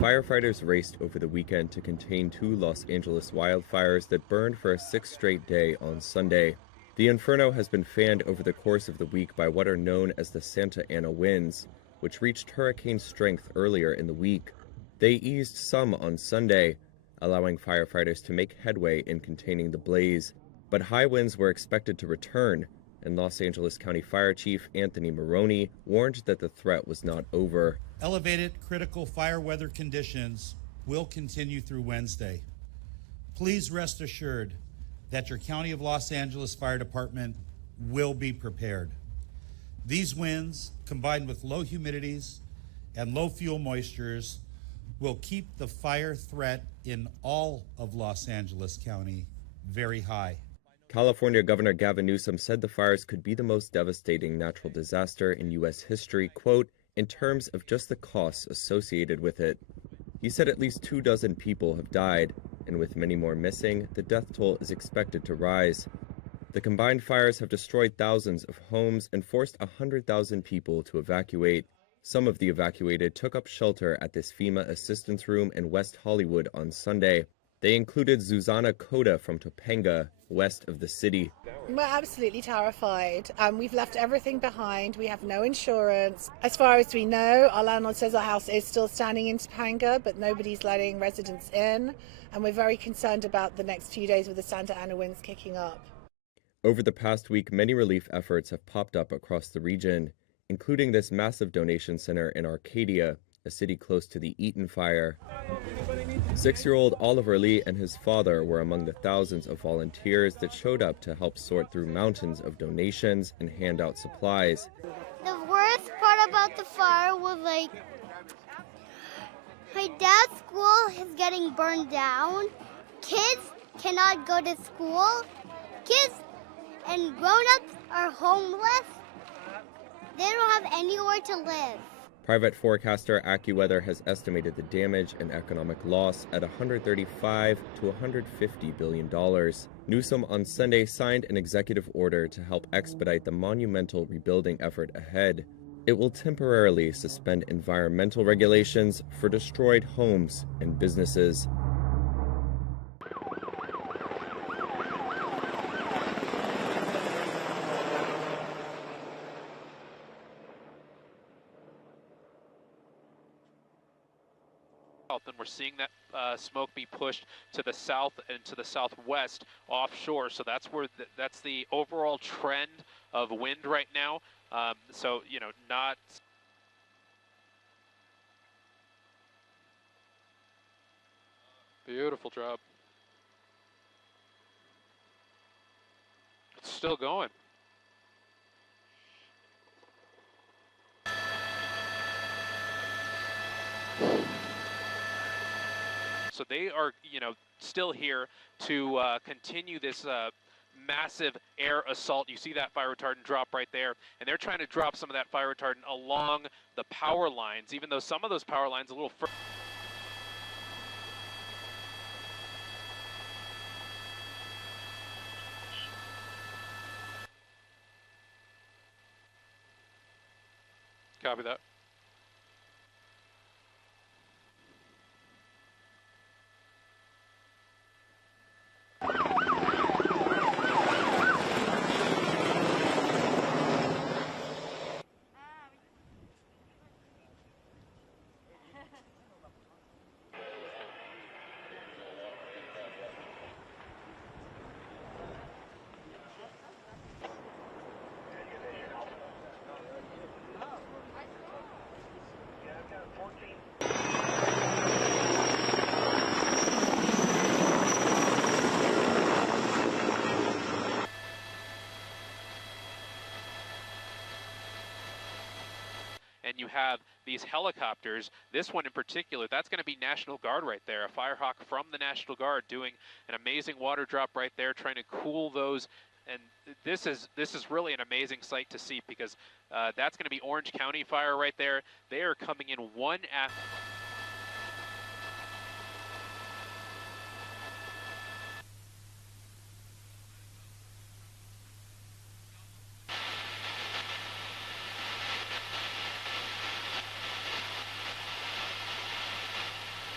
Firefighters raced over the weekend to contain 2 Los Angeles wildfires that burned for a 6th straight day on Sunday. The inferno has been fanned over the course of the week by what are known as the Santa Ana winds, which reached hurricane strength earlier in the week. They eased some on Sunday, allowing firefighters to make headway in containing the blaze. But high winds were expected to return, and Los Angeles County Fire Chief Anthony Marrone warned that the threat was not over. Elevated critical fire weather conditions will continue through Wednesday. Please rest assured that your County of Los Angeles Fire Department will be prepared. These winds, combined with low humidities and low fuel moistures, will keep the fire threat in all of Los Angeles County very high. California Governor Gavin Newsom said the fires could be the most devastating natural disaster in U.S. history, quote, in terms of just the costs associated with it. He said at least 24 people have died, and with many more missing, the death toll is expected to rise. The combined fires have destroyed thousands of homes and forced 100,000 people to evacuate. Some of the evacuated took up shelter at this FEMA assistance room in West Hollywood on Sunday. They included Zuzana Coda from Topanga, west of the city. We're absolutely terrified. We've left everything behind. We have no insurance. As far as we know, our landlord says our house is still standing in Topanga, but nobody's letting residents in. And we're very concerned about the next few days with the Santa Ana winds kicking up. Over the past week, many relief efforts have popped up across the region, including this massive donation center in Arcadia, a city close to the Eaton fire. 6-year-old Oliver Lee and his father were among the thousands of volunteers that showed up to help sort through mountains of donations and hand out supplies. The worst part about the fire was my dad's school is getting burned down. Kids cannot go to school. Kids and grown-ups are homeless. They don't have anywhere to live. Private forecaster AccuWeather has estimated the damage and economic loss at $135 to $150 billion. Newsom on Sunday signed an executive order to help expedite the monumental rebuilding effort ahead. It will temporarily suspend environmental regulations for destroyed homes and businesses. And we're seeing that smoke be pushed to the south and to the southwest offshore. So that's where that's the overall trend of wind right now. So, you know, not... Beautiful job. It's still going. So they are, you know, still here to continue this massive air assault. You see that fire retardant drop right there, and they're trying to drop some of that fire retardant along the power lines, even though some of those power lines a little further. Copy that. And you have these helicopters, this one in particular, that's going to be National Guard right there, a Firehawk from the National Guard doing an amazing water drop right there, trying to cool those. And this is really an amazing sight to see, because that's going to be Orange County fire right there. They are coming in one after.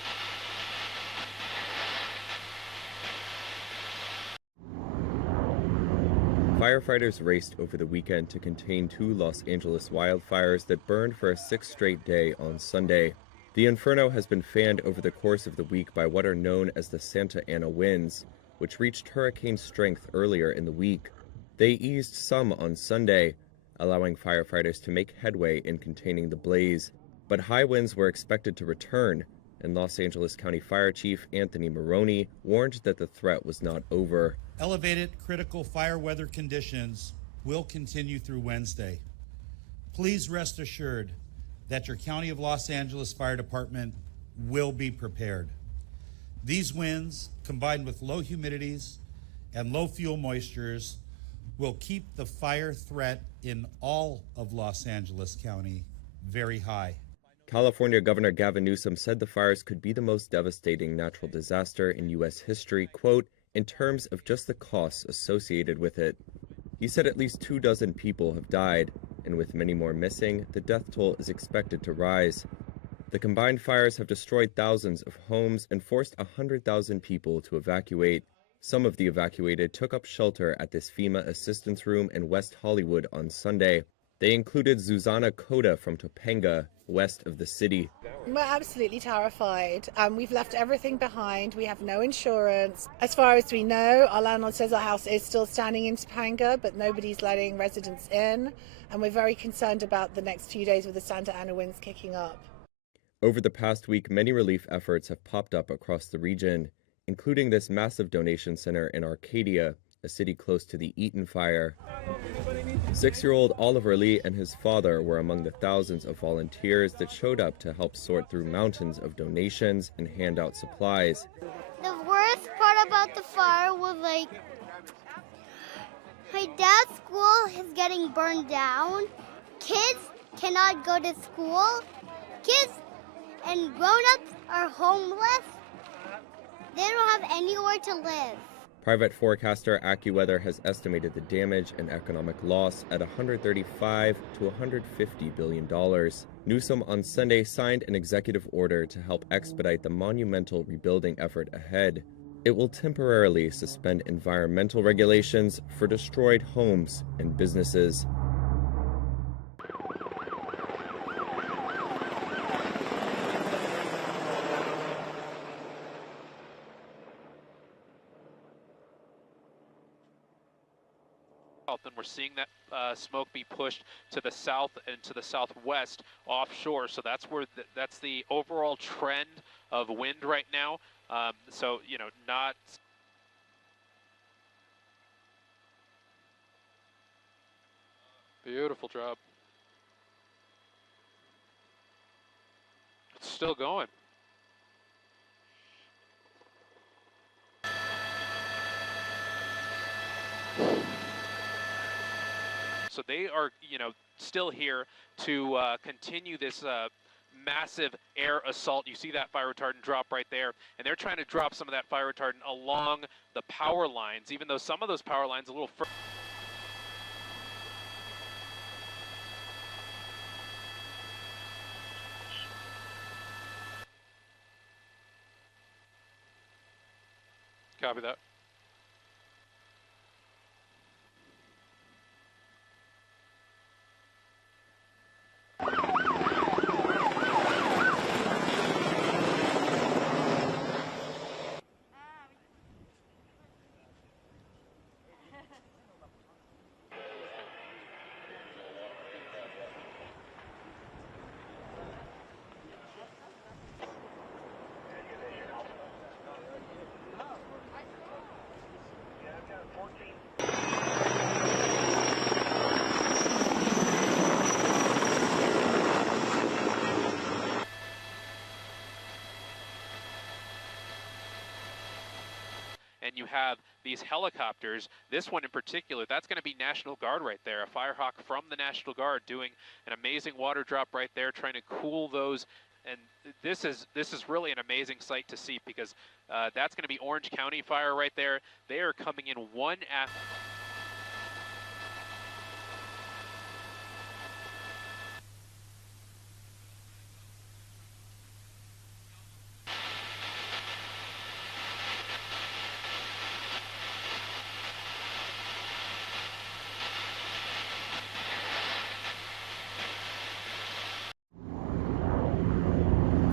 Firefighters raced over the weekend to contain 2 Los Angeles wildfires that burned for a 6th straight day on Sunday. The inferno has been fanned over the course of the week by what are known as the Santa Ana winds, which reached hurricane strength earlier in the week. They eased some on Sunday, allowing firefighters to make headway in containing the blaze. But high winds were expected to return, and Los Angeles County Fire Chief Anthony Marrone warned that the threat was not over. Elevated critical fire weather conditions will continue through Wednesday. Please rest assured that your County of Los Angeles Fire Department will be prepared. These winds, combined with low humidities and low fuel moistures, will keep the fire threat in all of Los Angeles County very high. California Governor Gavin Newsom said the fires could be the most devastating natural disaster in U.S. history, quote, in terms of just the costs associated with it. He said at least 24 people have died, and with many more missing, the death toll is expected to rise. The combined fires have destroyed thousands of homes and forced 100,000 people to evacuate. Some of the evacuated took up shelter at this FEMA assistance room in West Hollywood on Sunday. They included Zuzana Coda from Topanga, west of the city. We're absolutely terrified. We've left everything behind. We have no insurance. As far as we know, our landlord says our house is still standing in Topanga, but nobody's letting residents in. And we're very concerned about the next few days with the Santa Ana winds kicking up. Over the past week, many relief efforts have popped up across the region, including this massive donation center in Arcadia, a city close to the Eaton fire. 6-year-old Oliver Lee and his father were among the thousands of volunteers that showed up to help sort through mountains of donations and hand out supplies. The worst part about the fire was my dad's school is getting burned down. Kids cannot go to school. Kids and grown-ups are homeless. They don't have anywhere to live. Private forecaster AccuWeather has estimated the damage and economic loss at $135 to $150 billion. Newsom on Sunday signed an executive order to help expedite the monumental rebuilding effort ahead. It will temporarily suspend environmental regulations for destroyed homes and businesses. And we're seeing that smoke be pushed to the south and to the southwest offshore. So that's where that's the overall trend of wind right now. So, you know, not... Beautiful job. It's still going. So they are, you know, still here to continue this massive air assault. You see that fire retardant drop right there, and they're trying to drop some of that fire retardant along the power lines, even though some of those power lines a little further. Copy that. And you have these helicopters, this one in particular, that's going to be National Guard right there, a Firehawk from the National Guard doing an amazing water drop right there, trying to cool those. And this is really an amazing sight to see, because that's going to be Orange County Fire right there. They are coming in one after.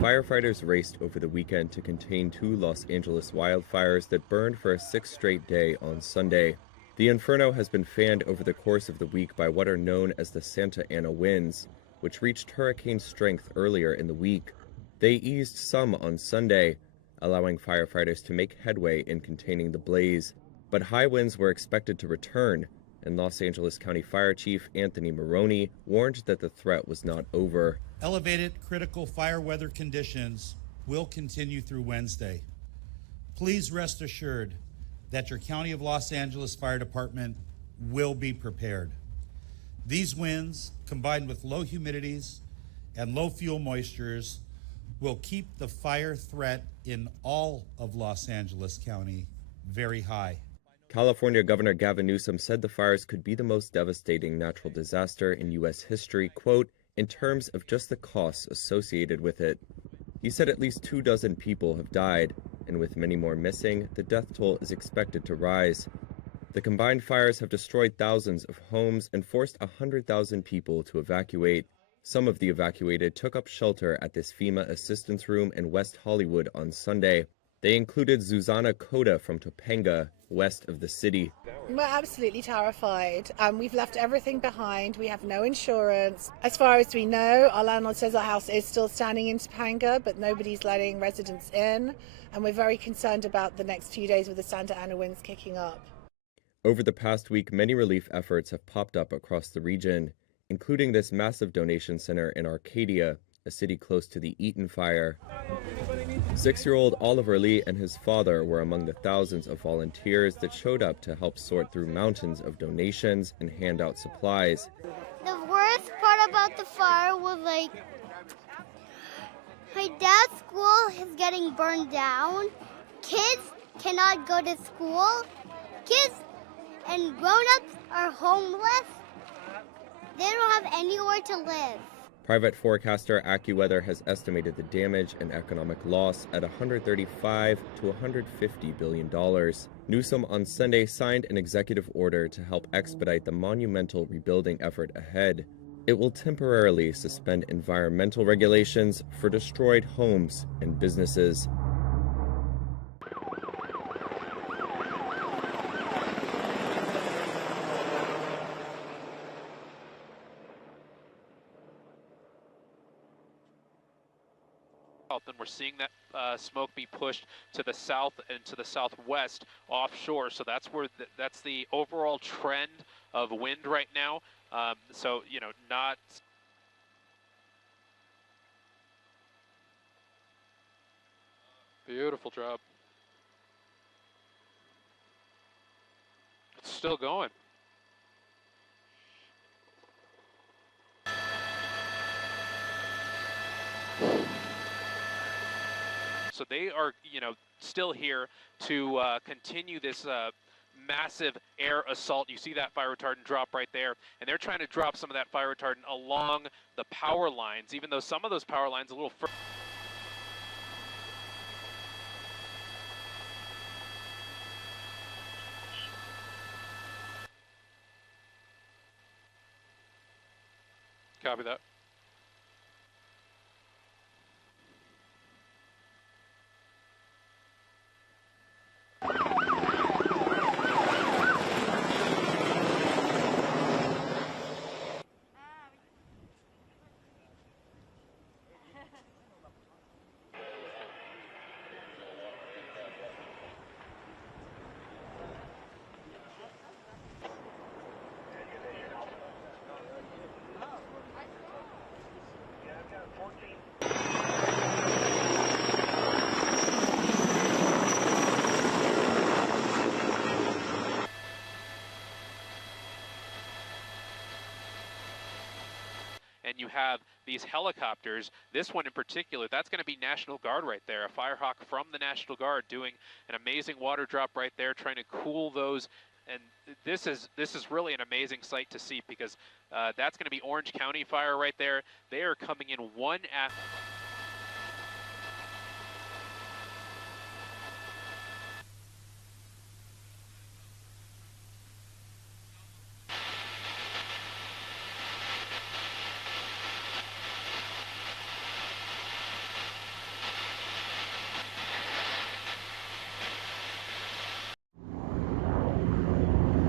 Firefighters raced over the weekend to contain 2 Los Angeles wildfires that burned for a 6th straight day on Sunday. The inferno has been fanned over the course of the week by what are known as the Santa Ana winds, which reached hurricane strength earlier in the week. They eased some on Sunday, allowing firefighters to make headway in containing the blaze. But high winds were expected to return, and Los Angeles County Fire Chief Anthony Marrone warned that the threat was not over. Elevated critical fire weather conditions will continue through Wednesday. Please rest assured that your County of Los Angeles Fire Department will be prepared. These winds, combined with low humidities and low fuel moistures, will keep the fire threat in all of Los Angeles County very high. California Governor Gavin Newsom said the fires could be the most devastating natural disaster in U.S. history, quote, in terms of just the costs associated with it. He said at least 24 people have died, and with many more missing, the death toll is expected to rise. The combined fires have destroyed thousands of homes and forced 100,000 people to evacuate. Some of the evacuated took up shelter at this FEMA assistance room in West Hollywood on Sunday. They included Zuzana Cota from Topanga, west of the city. We're absolutely terrified. We've left everything behind. We have no insurance. As far as we know, our landlord says our house is still standing in Topanga, but nobody's letting residents in. And we're very concerned about the next few days with the Santa Ana winds kicking up. Over the past week, many relief efforts have popped up across the region, including this massive donation center in Arcadia, a city close to the Eaton fire. 6-year-old Oliver Lee and his father were among the thousands of volunteers that showed up to help sort through mountains of donations and hand out supplies. The worst part about the fire was my dad's school is getting burned down. Kids cannot go to school. Kids and grown-ups are homeless. They don't have anywhere to live. Private forecaster AccuWeather has estimated the damage and economic loss at $135 to $150 billion. Newsom on Sunday signed an executive order to help expedite the monumental rebuilding effort ahead. It will temporarily suspend environmental regulations for destroyed homes and businesses. And we're seeing that smoke be pushed to the south and to the southwest offshore. So that's where that's the overall trend of wind right now. So, you know, not... Beautiful job. It's still going. So they are, you know, still here to continue this massive air assault. You see that fire retardant drop right there, and they're trying to drop some of that fire retardant along the power lines, even though some of those power lines a little further. Copy that. And you have these helicopters, this one in particular, that's going to be National Guard right there, a Firehawk from the National Guard doing an amazing water drop right there, trying to cool those. And this is really an amazing sight to see, because that's going to be Orange County fire right there. They are coming in one after.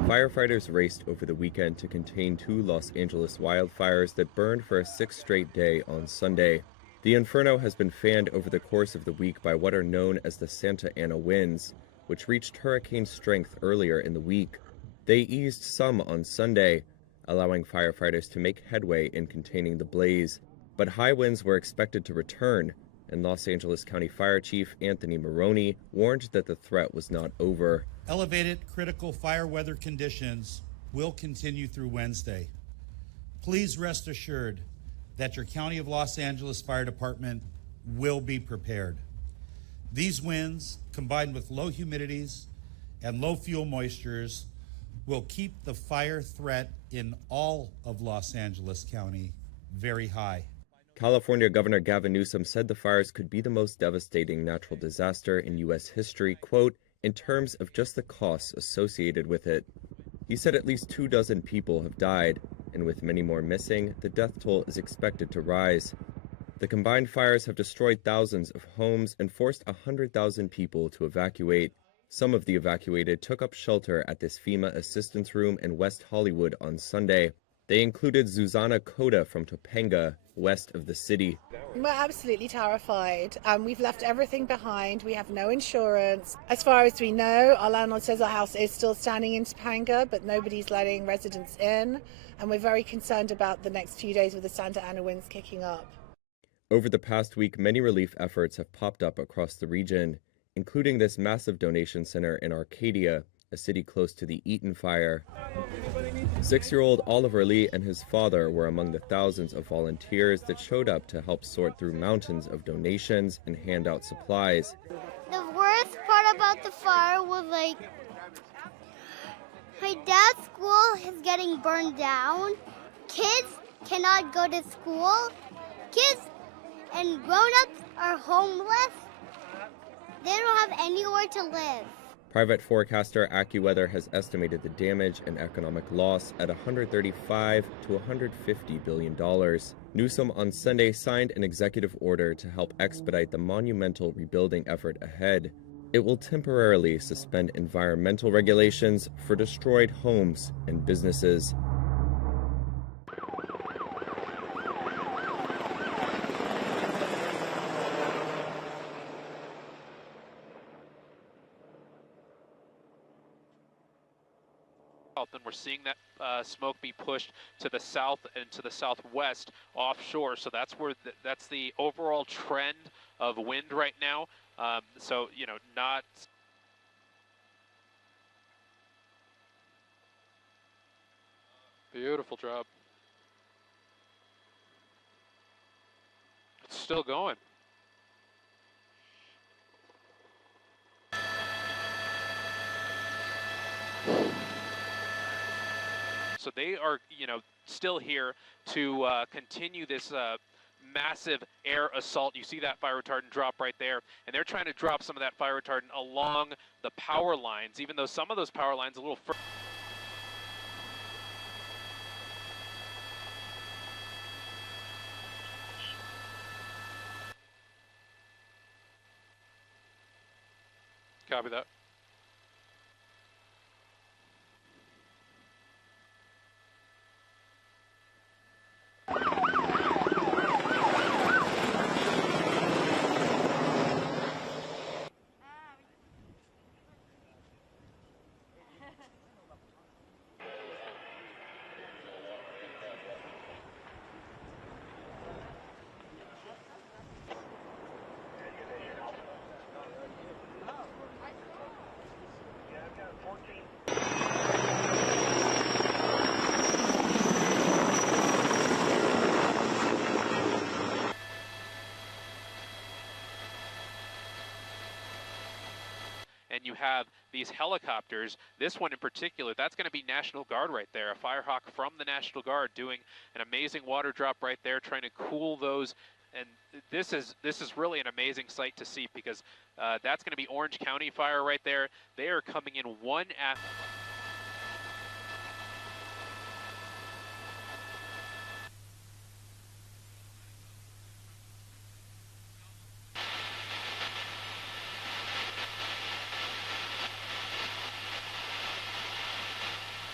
Firefighters raced over the weekend to contain 2 Los Angeles wildfires that burned for a 6th straight day on Sunday. The inferno has been fanned over the course of the week by what are known as the Santa Ana winds, which reached hurricane strength earlier in the week. They eased some on Sunday, allowing firefighters to make headway in containing the blaze. But high winds were expected to return, and Los Angeles County Fire Chief Anthony Marrone warned that the threat was not over. Elevated critical fire weather conditions will continue through Wednesday. Please rest assured that your County of Los Angeles Fire Department will be prepared. These winds, combined with low humidities and low fuel moistures, will keep the fire threat in all of Los Angeles County very high. California Governor Gavin Newsom said the fires could be the most devastating natural disaster in U.S. history, quote, in terms of just the costs associated with it. He said at least 24 people have died, and with many more missing, the death toll is expected to rise. The combined fires have destroyed thousands of homes and forced 100,000 people to evacuate. Some of the evacuated took up shelter at this FEMA assistance room in West Hollywood on Sunday. They included Zuzana Coda from Topanga, west of the city. We're absolutely terrified. We've left everything behind. We have no insurance. As far as we know, our landlord says our house is still standing in Topanga, but nobody's letting residents in. And we're very concerned about the next few days with the Santa Ana winds kicking up. Over the past week, many relief efforts have popped up across the region, including this massive donation center in Arcadia, a city close to the Eaton fire. 6-year-old Oliver Lee and his father were among the thousands of volunteers that showed up to help sort through mountains of donations and hand out supplies. The worst part about the fire was my dad's school is getting burned down. Kids cannot go to school. Kids and grown-ups are homeless. They don't have anywhere to live. Private forecaster AccuWeather has estimated the damage and economic loss at $135 to $150 billion. Newsom on Sunday signed an executive order to help expedite the monumental rebuilding effort ahead. It will temporarily suspend environmental regulations for destroyed homes and businesses. And we're seeing that smoke be pushed to the south and to the southwest offshore. So that's where that's the overall trend of wind right now. So, you know, not... Beautiful job. It's still going. So they are, you know, still here to continue this massive air assault. You see that fire retardant drop right there, and they're trying to drop some of that fire retardant along the power lines, even though some of those power lines a little further. Copy that. And you have these helicopters, this one in particular, that's going to be National Guard right there, a Firehawk from the National Guard doing an amazing water drop right there, trying to cool those. And this is really an amazing sight to see, because that's going to be Orange County Fire right there. They are coming in one after.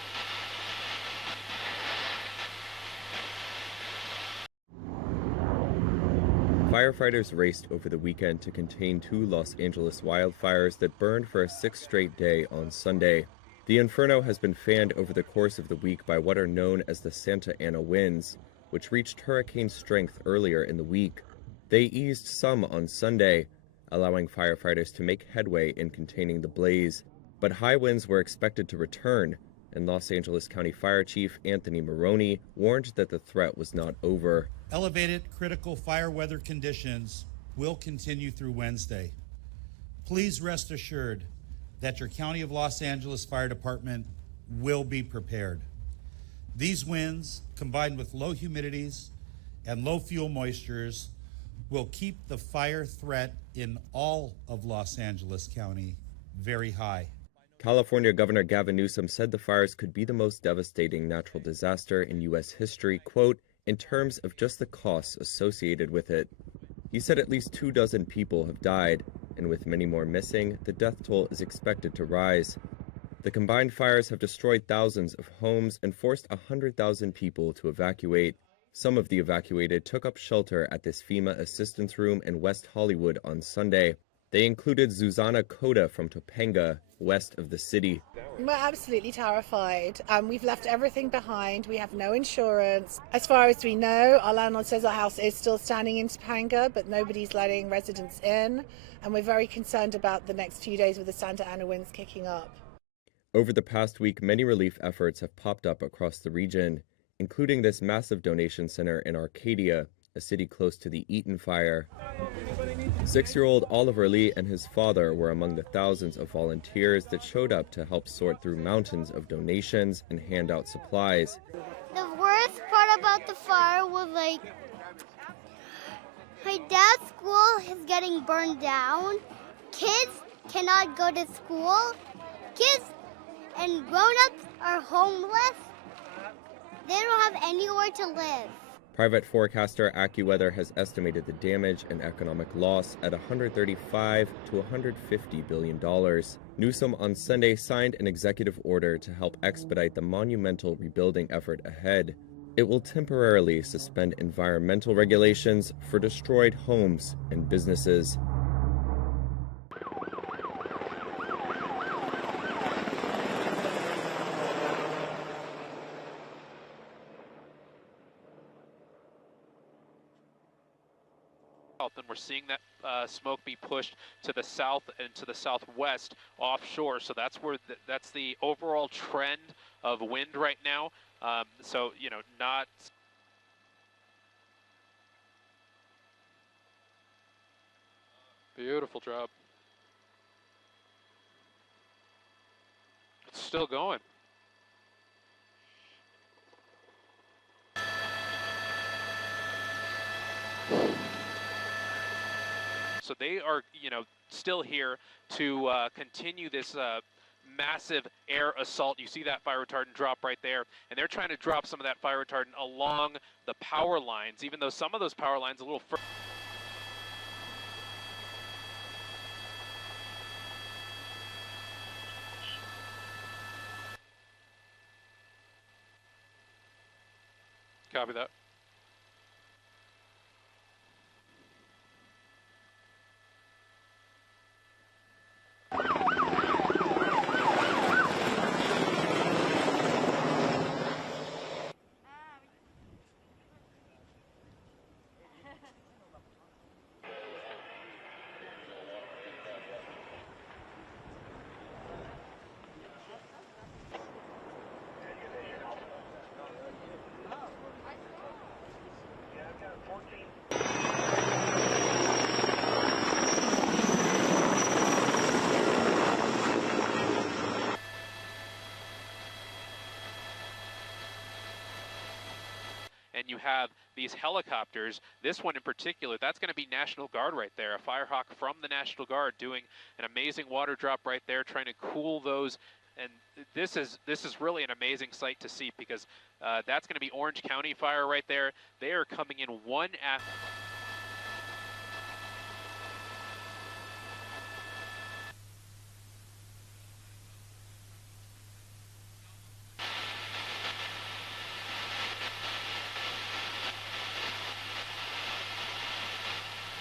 Firefighters raced over the weekend to contain 2 Los Angeles wildfires that burned for a 6th straight day on Sunday. The inferno has been fanned over the course of the week by what are known as the Santa Ana winds, which reached hurricane strength earlier in the week. They eased some on Sunday, allowing firefighters to make headway in containing the blaze. But high winds were expected to return, and Los Angeles County Fire Chief Anthony Marrone warned that the threat was not over. Elevated critical fire weather conditions will continue through Wednesday. Please rest assured that your County of Los Angeles Fire Department will be prepared. These winds, combined with low humidities and low fuel moistures, will keep the fire threat in all of Los Angeles County very high. California Governor Gavin Newsom said the fires could be the most devastating natural disaster in U.S. history, quote, in terms of just the costs associated with it. He said at least 24 people have died, and with many more missing, the death toll is expected to rise. The combined fires have destroyed thousands of homes and forced 100,000 people to evacuate. Some of the evacuated took up shelter at this FEMA assistance room in West Hollywood on Sunday. They included Zuzana Cota from Topanga, west of the city. We're absolutely terrified. We've left everything behind. We have no insurance. As far as we know, our landlord says our house is still standing in Topanga, but nobody's letting residents in. And we're very concerned about the next few days with the Santa Ana winds kicking up. Over the past week, many relief efforts have popped up across the region, including this massive donation center in Arcadia, a city close to the Eaton fire. 6-year-old Oliver Lee and his father were among the thousands of volunteers that showed up to help sort through mountains of donations and hand out supplies. The worst part about the fire was my dad's school is getting burned down. Kids cannot go to school. Kids and grown-ups are homeless. They don't have anywhere to live. Private forecaster AccuWeather has estimated the damage and economic loss at $135 to $150 billion. Newsom on Sunday signed an executive order to help expedite the monumental rebuilding effort ahead. It will temporarily suspend environmental regulations for destroyed homes and businesses. And we're seeing that smoke be pushed to the south and to the southwest offshore. So that's where that's the overall trend of wind right now. So, you know, not... Beautiful job. It's still going. So they are, you know, still here to continue this massive air assault. You see that fire retardant drop right there, and they're trying to drop some of that fire retardant along the power lines, even though some of those power lines a little further. Copy that. And you have these helicopters, this one in particular, that's going to be National Guard right there, a Firehawk from the National Guard doing an amazing water drop right there, trying to cool those. And this is really an amazing sight to see, because that's going to be Orange County fire right there. They are coming in one after.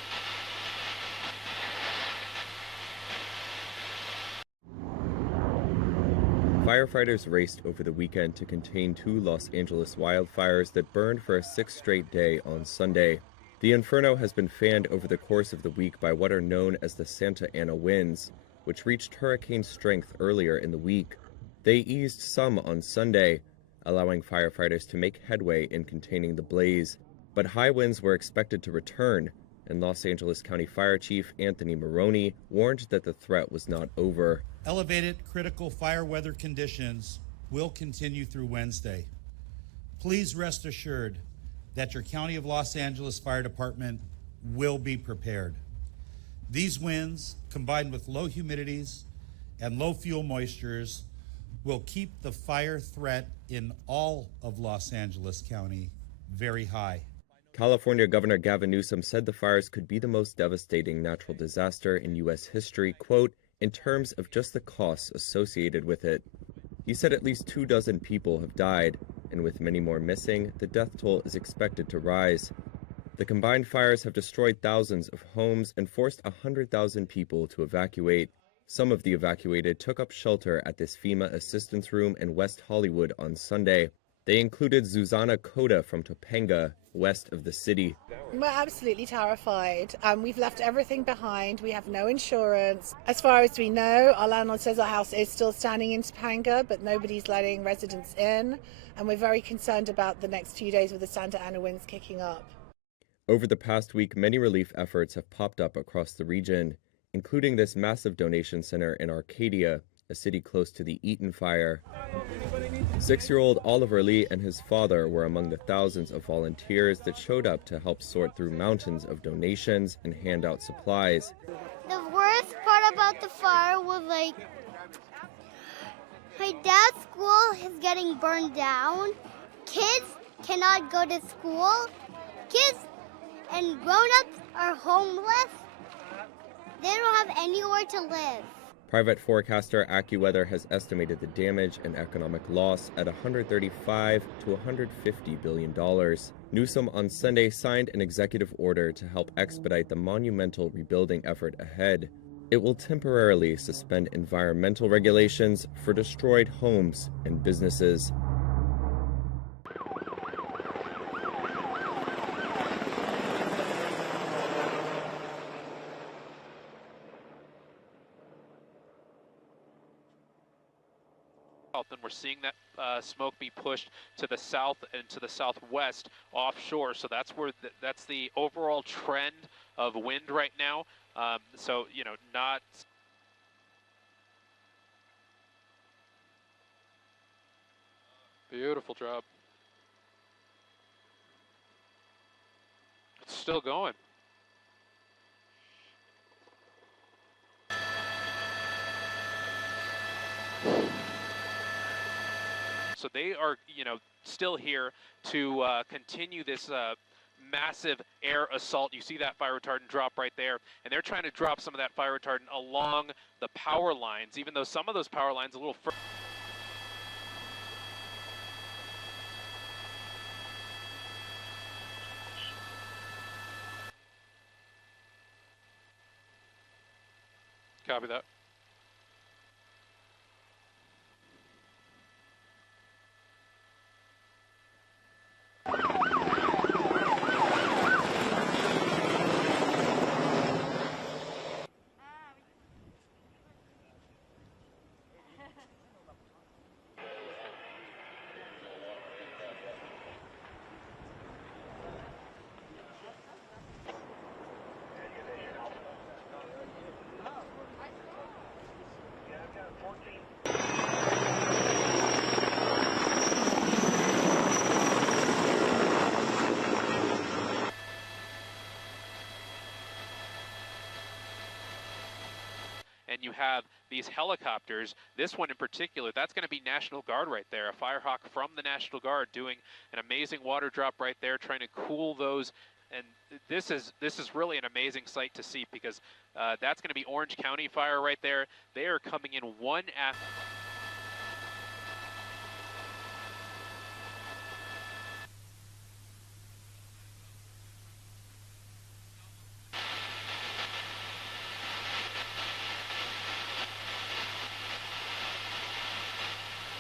Firefighters raced over the weekend to contain 2 Los Angeles wildfires that burned for a 6th straight day on Sunday. The inferno has been fanned over the course of the week by what are known as the Santa Ana winds, which reached hurricane strength earlier in the week. They eased some on Sunday, allowing firefighters to make headway in containing the blaze. But high winds were expected to return, and Los Angeles County Fire Chief Anthony Marrone warned that the threat was not over. Elevated critical fire weather conditions will continue through Wednesday. Please rest assured that your County of Los Angeles Fire Department will be prepared. These winds, combined with low humidities and low fuel moistures, will keep the fire threat in all of Los Angeles County very high. California Governor Gavin Newsom said the fires could be the most devastating natural disaster in U.S. history, quote, in terms of just the costs associated with it. He said at least 24 people have died, and with many more missing, the death toll is expected to rise. The combined fires have destroyed thousands of homes and forced 100,000 people to evacuate. Some of the evacuated took up shelter at this FEMA assistance room in West Hollywood on Sunday. They included Zuzana Coda from Topanga, west of the city. We're absolutely terrified. We've left everything behind. We have no insurance. As far as we know, our landlord says our house is still standing in Topanga, but nobody's letting residents in. And we're very concerned about the next few days with the Santa Ana winds kicking up. Over the past week, many relief efforts have popped up across the region, including this massive donation center in Arcadia, a city close to the Eaton fire. 6-year-old Oliver Lee and his father were among the thousands of volunteers that showed up to help sort through mountains of donations and hand out supplies. The worst part about the fire was my dad's school is getting burned down. Kids cannot go to school. Kids and grown-ups are homeless. They don't have anywhere to live. Private forecaster AccuWeather has estimated the damage and economic loss at $135 to $150 billion. Newsom on Sunday signed an executive order to help expedite the monumental rebuilding effort ahead. It will temporarily suspend environmental regulations for destroyed homes and businesses. And we're seeing that smoke be pushed to the south and to the southwest offshore. So that's where that's the overall trend of wind right now. So, you know, not... Beautiful job. It's still going. So they are, you know, still here to continue this massive air assault. You see that fire retardant drop right there, and they're trying to drop some of that fire retardant along the power lines, even though some of those power lines a little further. Copy that. And you have these helicopters, this one in particular, that's going to be National Guard right there, a Firehawk from the National Guard doing an amazing water drop right there, trying to cool those. And this is really an amazing sight to see, because that's going to be Orange County fire right there. They are coming in one after.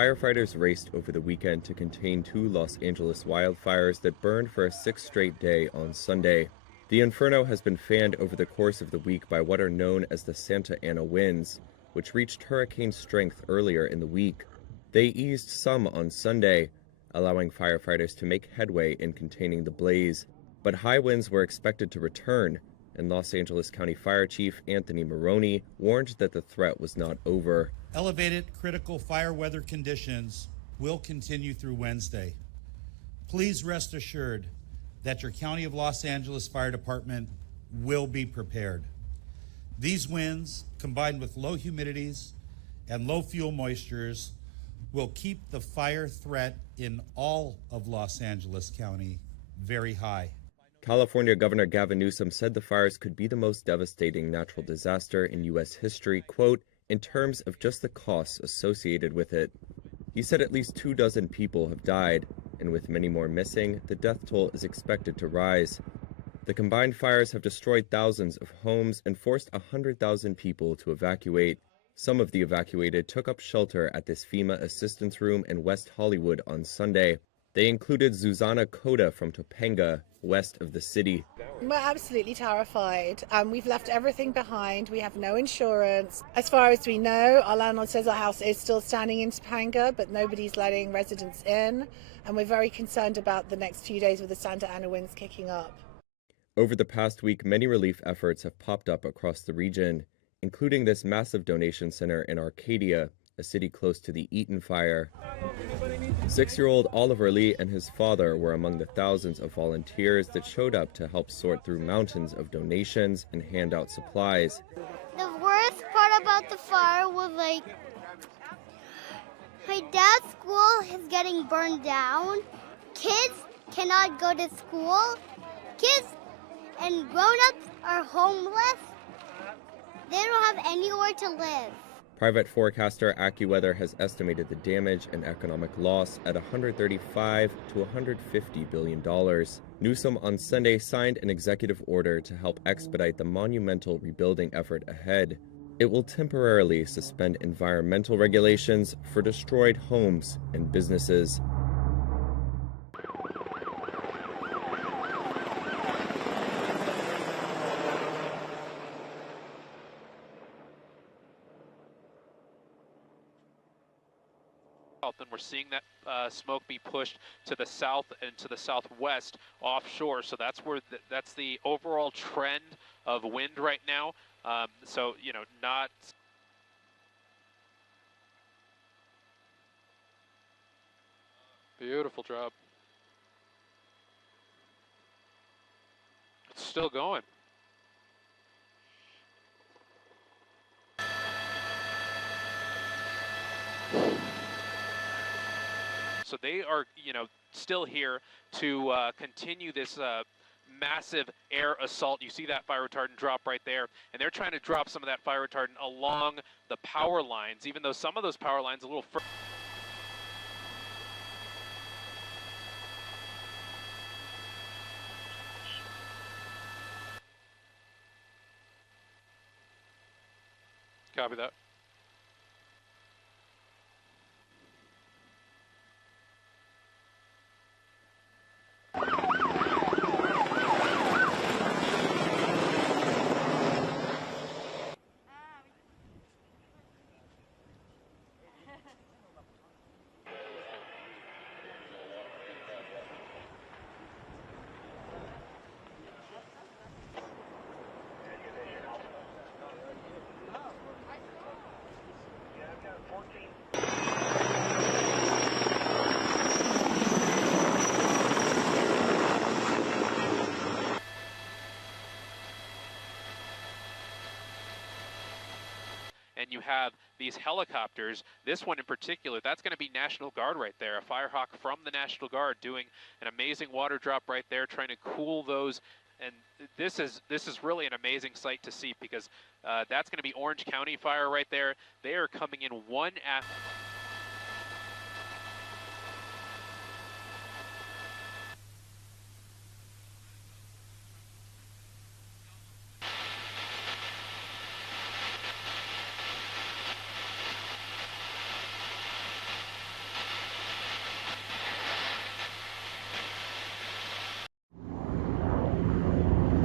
Firefighters raced over the weekend to contain 2 Los Angeles wildfires that burned for a 6th straight day on Sunday. The inferno has been fanned over the course of the week by what are known as the Santa Ana winds, which reached hurricane strength earlier in the week. They eased some on Sunday, allowing firefighters to make headway in containing the blaze. But high winds were expected to return, and Los Angeles County Fire Chief Anthony Marrone warned that the threat was not over. Elevated critical fire weather conditions will continue through Wednesday. Please rest assured that your County of Los Angeles Fire Department will be prepared. These winds, combined with low humidities and low fuel moistures, will keep the fire threat in all of Los Angeles County very high. California Governor Gavin Newsom said the fires could be the most devastating natural disaster in U.S. history, quote, in terms of just the costs associated with it. He said at least 24 people have died, and with many more missing, the death toll is expected to rise. The combined fires have destroyed thousands of homes and forced 100,000 people to evacuate. Some of the evacuated took up shelter at this FEMA assistance room in West Hollywood on Sunday. They included Zuzana Coda from Topanga, west of the city. We're absolutely terrified. We've left everything behind. We have no insurance. As far as we know, our landlord says our house is still standing in Topanga, but nobody's letting residents in. And we're very concerned about the next few days with the Santa Ana winds kicking up. Over the past week, many relief efforts have popped up across the region, including this massive donation center in Arcadia, a city close to the Eaton fire. 6-year-old Oliver Lee and his father were among the thousands of volunteers that showed up to help sort through mountains of donations and hand out supplies. The worst part about the fire was my dad's school is getting burned down. Kids cannot go to school. Kids and grown-ups are homeless. They don't have anywhere to live. Private forecaster AccuWeather has estimated the damage and economic loss at $135 to $150 billion. Newsom on Sunday signed an executive order to help expedite the monumental rebuilding effort ahead. It will temporarily suspend environmental regulations for destroyed homes and businesses. And we're seeing that smoke be pushed to the south and to the southwest offshore. So that's where that's the overall trend of wind right now. So, you know, not... Beautiful job. It's still going. So they are, you know, still here to continue this massive air assault. You see that fire retardant drop right there, and they're trying to drop some of that fire retardant along the power lines, even though some of those power lines a little further. Copy that. And you have these helicopters, this one in particular, that's going to be National Guard right there, a Firehawk from the National Guard doing an amazing water drop right there, trying to cool those. And this is really an amazing sight to see, because that's going to be Orange County Fire right there. They are coming in one after.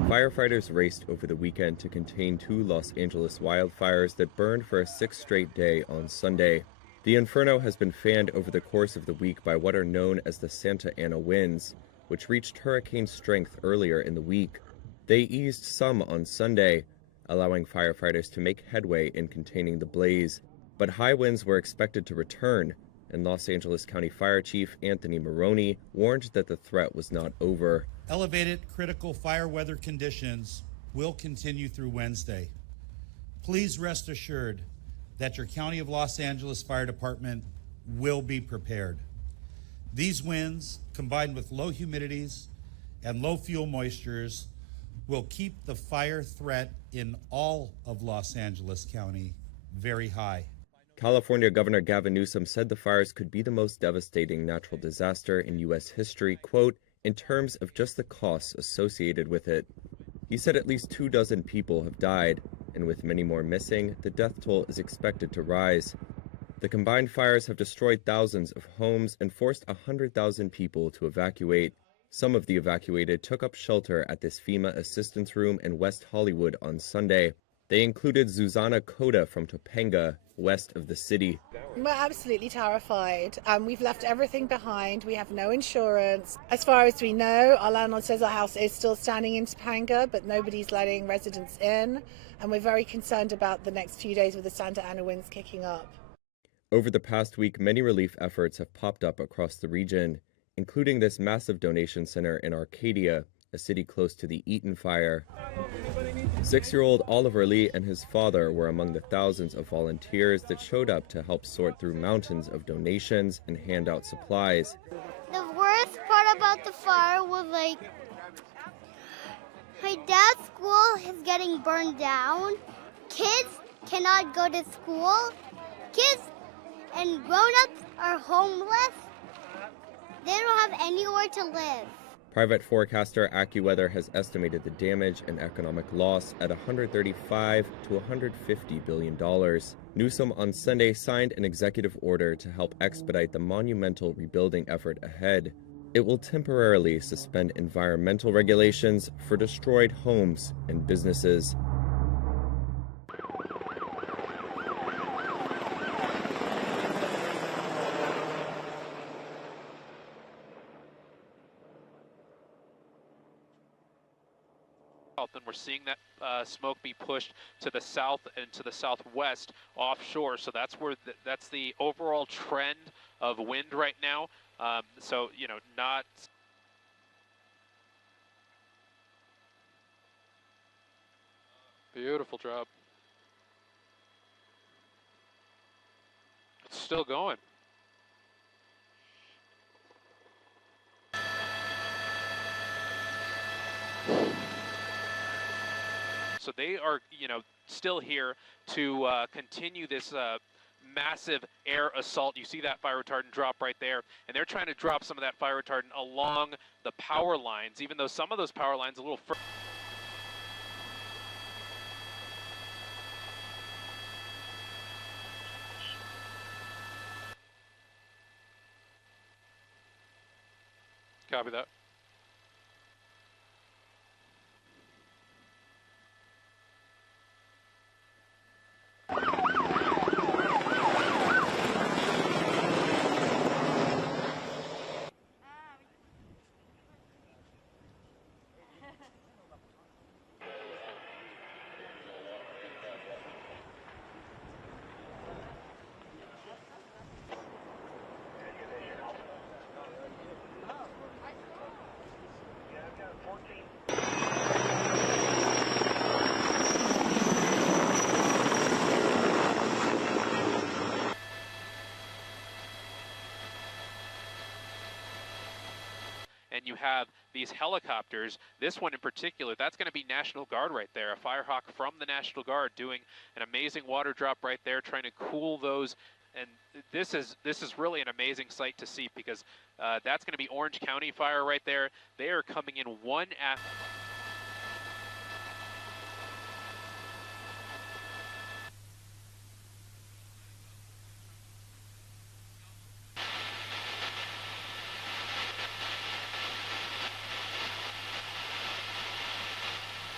Firefighters raced over the weekend to contain 2 Los Angeles wildfires that burned for a 6th straight day on Sunday. The inferno has been fanned over the course of the week by what are known as the Santa Ana winds, which reached hurricane strength earlier in the week. They eased some on Sunday, allowing firefighters to make headway in containing the blaze. But high winds were expected to return, and Los Angeles County Fire Chief Anthony Marrone warned that the threat was not over. Elevated critical fire weather conditions will continue through Wednesday. Please rest assured that your County of Los Angeles Fire Department will be prepared. These winds, combined with low humidities and low fuel moistures, will keep the fire threat in all of Los Angeles County very high. California Governor Gavin Newsom said the fires could be the most devastating natural disaster in U.S. history, quote, in terms of just the costs associated with it. He said at least 24 people have died, and with many more missing, the death toll is expected to rise. The combined fires have destroyed thousands of homes and forced 100,000 people to evacuate. Some of the evacuated took up shelter at this FEMA assistance room in West Hollywood on Sunday. They included Zuzana Coda from Topanga, west of the city. We're absolutely terrified. We've left everything behind. We have no insurance. As far as we know, our landlord says our house is still standing in Topanga, but nobody's letting residents in. And we're very concerned about the next few days with the Santa Ana winds kicking up. Over the past week, many relief efforts have popped up across the region, including this massive donation center in Arcadia, a city close to the Eaton fire. 6-year-old Oliver Lee and his father were among the thousands of volunteers that showed up to help sort through mountains of donations and hand out supplies. The worst part about the fire was my dad's school is getting burned down. Kids cannot go to school. Kids and grown-ups are homeless. They don't have anywhere to live. Private forecaster AccuWeather has estimated the damage and economic loss at $135 to $150 billion. Newsom on Sunday signed an executive order to help expedite the monumental rebuilding effort ahead. It will temporarily suspend environmental regulations for destroyed homes and businesses. And we're seeing that smoke be pushed to the south and to the southwest offshore. So that's where that's the overall trend of wind right now. So, you know, not... Beautiful job. It's still going. So they are, you know, still here to continue this massive air assault. You see that fire retardant drop right there, and they're trying to drop some of that fire retardant along the power lines, even though some of those power lines a little further. Copy that. And you have these helicopters, this one in particular, that's going to be National Guard right there, a Firehawk from the National Guard doing an amazing water drop right there, trying to cool those. And this is really an amazing sight to see, because that's going to be Orange County Fire right there. They are coming in one after.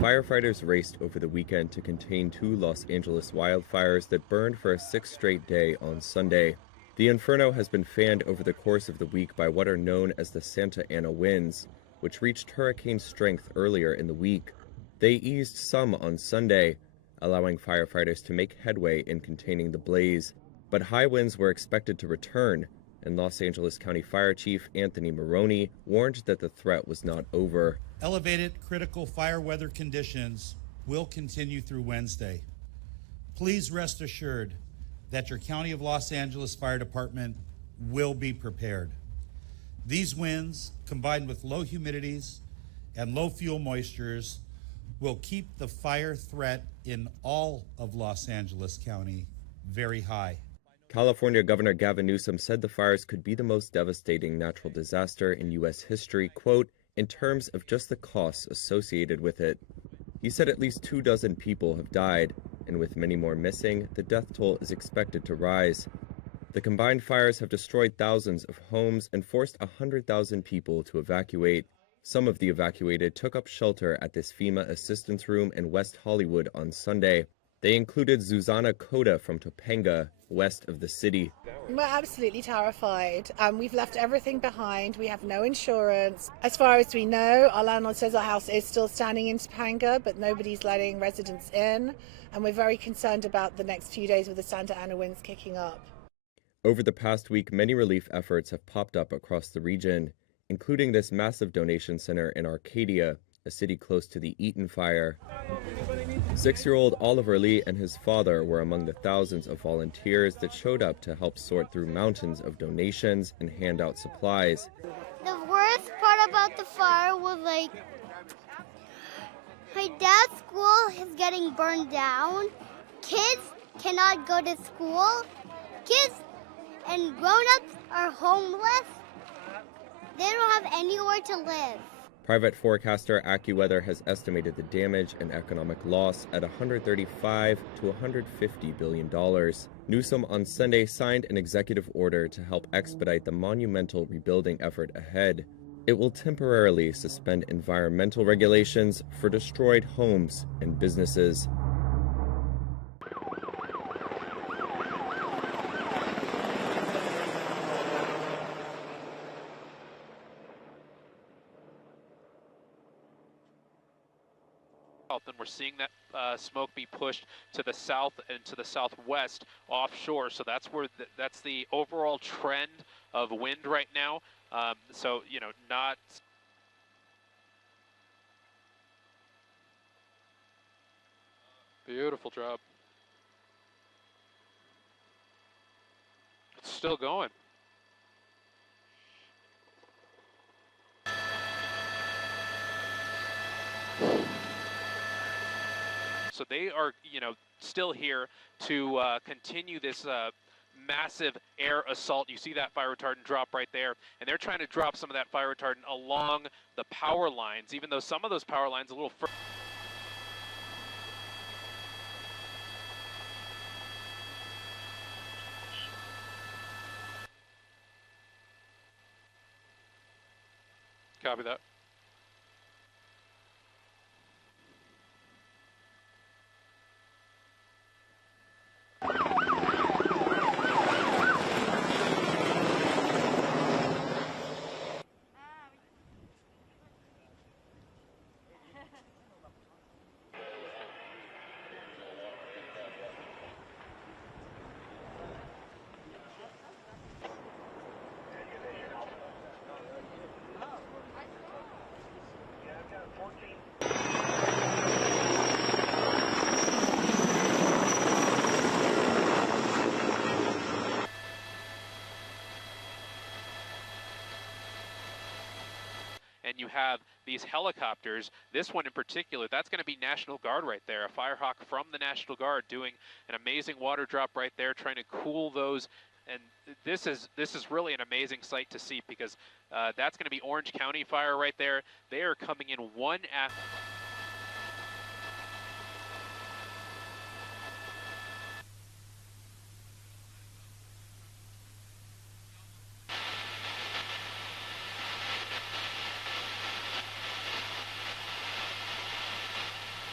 Firefighters raced over the weekend to contain 2 Los Angeles wildfires that burned for a 6th straight day on Sunday. The inferno has been fanned over the course of the week by what are known as the Santa Ana winds, which reached hurricane strength earlier in the week. They eased some on Sunday, allowing firefighters to make headway in containing the blaze. But high winds were expected to return, and Los Angeles County Fire Chief Anthony Marrone warned that the threat was not over. Elevated critical fire weather conditions will continue through Wednesday. Please rest assured that your County of Los Angeles Fire Department will be prepared. These winds, combined with low humidities and low fuel moistures, will keep the fire threat in all of Los Angeles County very high. California Governor Gavin Newsom said the fires could be the most devastating natural disaster in U.S. history, quote, in terms of just the costs associated with it. He said at least 24 people have died, and with many more missing, the death toll is expected to rise. The combined fires have destroyed thousands of homes and forced 100,000 people to evacuate. Some of the evacuated took up shelter at this FEMA assistance room in West Hollywood on Sunday. They included Zuzana Cota from Topanga, west of the city. We're absolutely terrified. We've left everything behind. We have no insurance. As far as we know, our landlord says our house is still standing in Topanga, but nobody's letting residents in. And we're very concerned about the next few days with the Santa Ana winds kicking up. Over the past week, many relief efforts have popped up across the region, including this massive donation center in Arcadia, a city close to the Eaton fire. 6-year-old Oliver Lee and his father were among the thousands of volunteers that showed up to help sort through mountains of donations and hand out supplies. The worst part about the fire was my dad's school is getting burned down. Kids cannot go to school. Kids and grown-ups are homeless. They don't have anywhere to live. Private forecaster AccuWeather has estimated the damage and economic loss at $135 to $150 billion. Newsom on Sunday signed an executive order to help expedite the monumental rebuilding effort ahead. It will temporarily suspend environmental regulations for destroyed homes and businesses. And we're seeing that smoke be pushed to the south and to the southwest offshore. So that's where that's the overall trend of wind right now. So, you know, not... Beautiful job. It's still going. So they are, you know, still here to continue this massive air assault. You see that fire retardant drop right there, and they're trying to drop some of that fire retardant along the power lines, even though some of those power lines a little further. Copy that. And you have these helicopters, this one in particular, that's going to be National Guard right there, a Firehawk from the National Guard doing an amazing water drop right there, trying to cool those. And this is really an amazing sight to see, because that's going to be Orange County fire right there. They are coming in one after.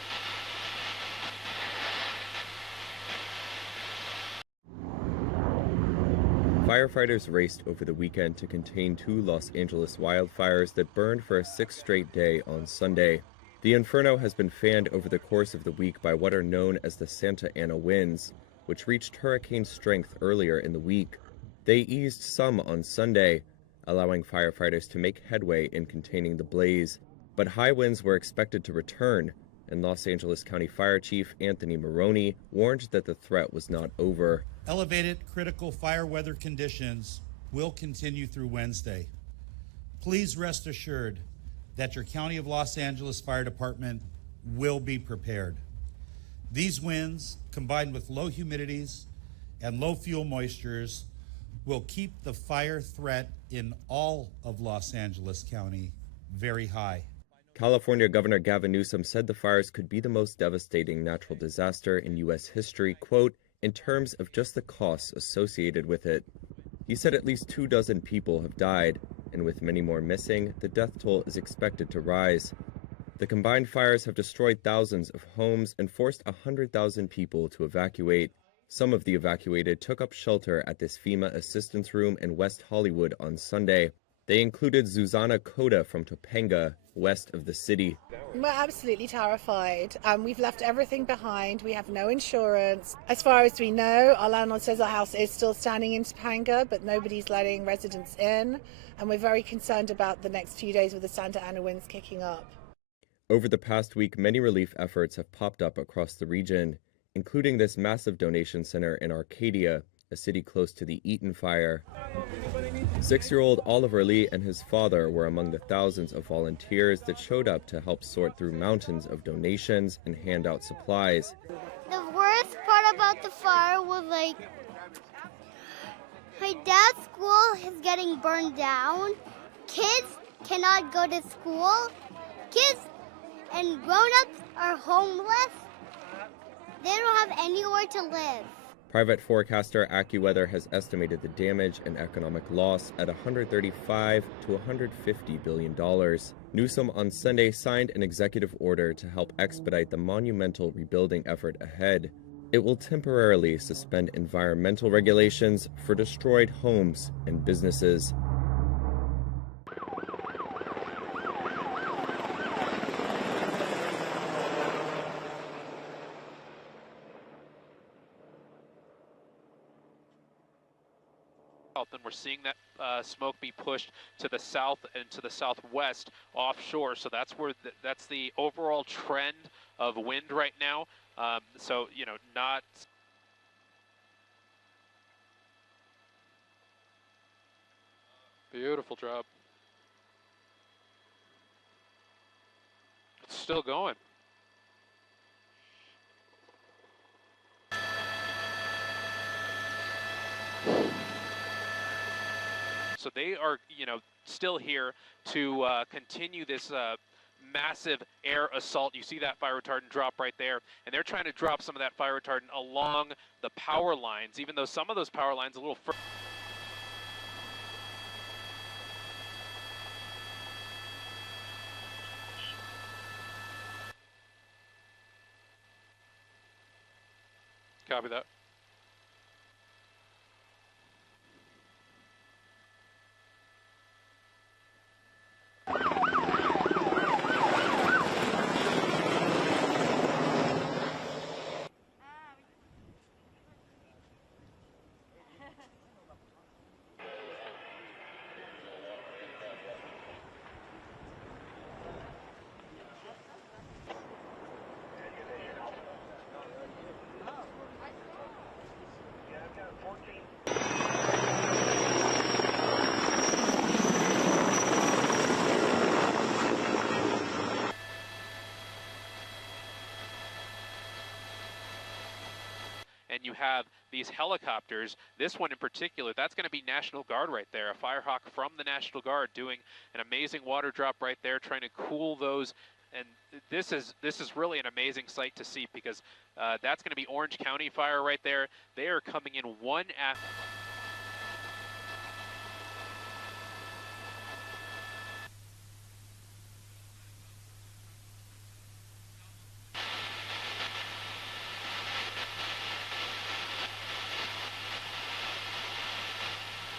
Firefighters raced over the weekend to contain 2 Los Angeles wildfires that burned for a 6th straight day on Sunday. The inferno has been fanned over the course of the week by what are known as the Santa Ana winds, which reached hurricane strength earlier in the week. They eased some on Sunday, allowing firefighters to make headway in containing the blaze. But high winds were expected to return, and Los Angeles County Fire Chief Anthony Marrone warned that the threat was not over. Elevated critical fire weather conditions will continue through Wednesday. Please rest assured that your County of Los Angeles Fire Department will be prepared. These winds, combined with low humidities and low fuel moistures, will keep the fire threat in all of Los Angeles County very high. California Governor Gavin Newsom said the fires could be the most devastating natural disaster in U.S. history, quote, in terms of just the costs associated with it. He said at least 24 people have died, and with many more missing, the death toll is expected to rise. The combined fires have destroyed thousands of homes and forced 100,000 people to evacuate. Some of the evacuated took up shelter at this FEMA assistance room in West Hollywood on Sunday. They included Zuzana Coda from Topanga, west of the city. We're absolutely terrified. We've left everything behind. We have no insurance. As far as we know, our landlord says our house is still standing in Topanga, but nobody's letting residents in. And we're very concerned about the next few days with the Santa Ana winds kicking up. Over the past week, many relief efforts have popped up across the region, including this massive donation center in Arcadia, a city close to the Eaton fire. 6-year-old Oliver Lee and his father were among the thousands of volunteers that showed up to help sort through mountains of donations and hand out supplies. The worst part about the fire was my dad's school is getting burned down. Kids cannot go to school. Kids and grown-ups are homeless. They don't have anywhere to live. Private forecaster AccuWeather has estimated the damage and economic loss at $135 to $150 billion. Newsom on Sunday signed an executive order to help expedite the monumental rebuilding effort ahead. It will temporarily suspend environmental regulations for destroyed homes and businesses. And we're seeing that smoke be pushed to the south and to the southwest offshore. So that's where that's the overall trend of wind right now. So, you know, not... Beautiful job. It's still going. So they are, you know, still here to continue this massive air assault. You see that fire retardant drop right there, and they're trying to drop some of that fire retardant along the power lines, even though some of those power lines a little further. Copy that. And you have these helicopters, this one in particular, that's going to be National Guard right there, a Firehawk from the National Guard doing an amazing water drop right there, trying to cool those. And this is really an amazing sight to see, because that's going to be Orange County fire right there. They are coming in one after.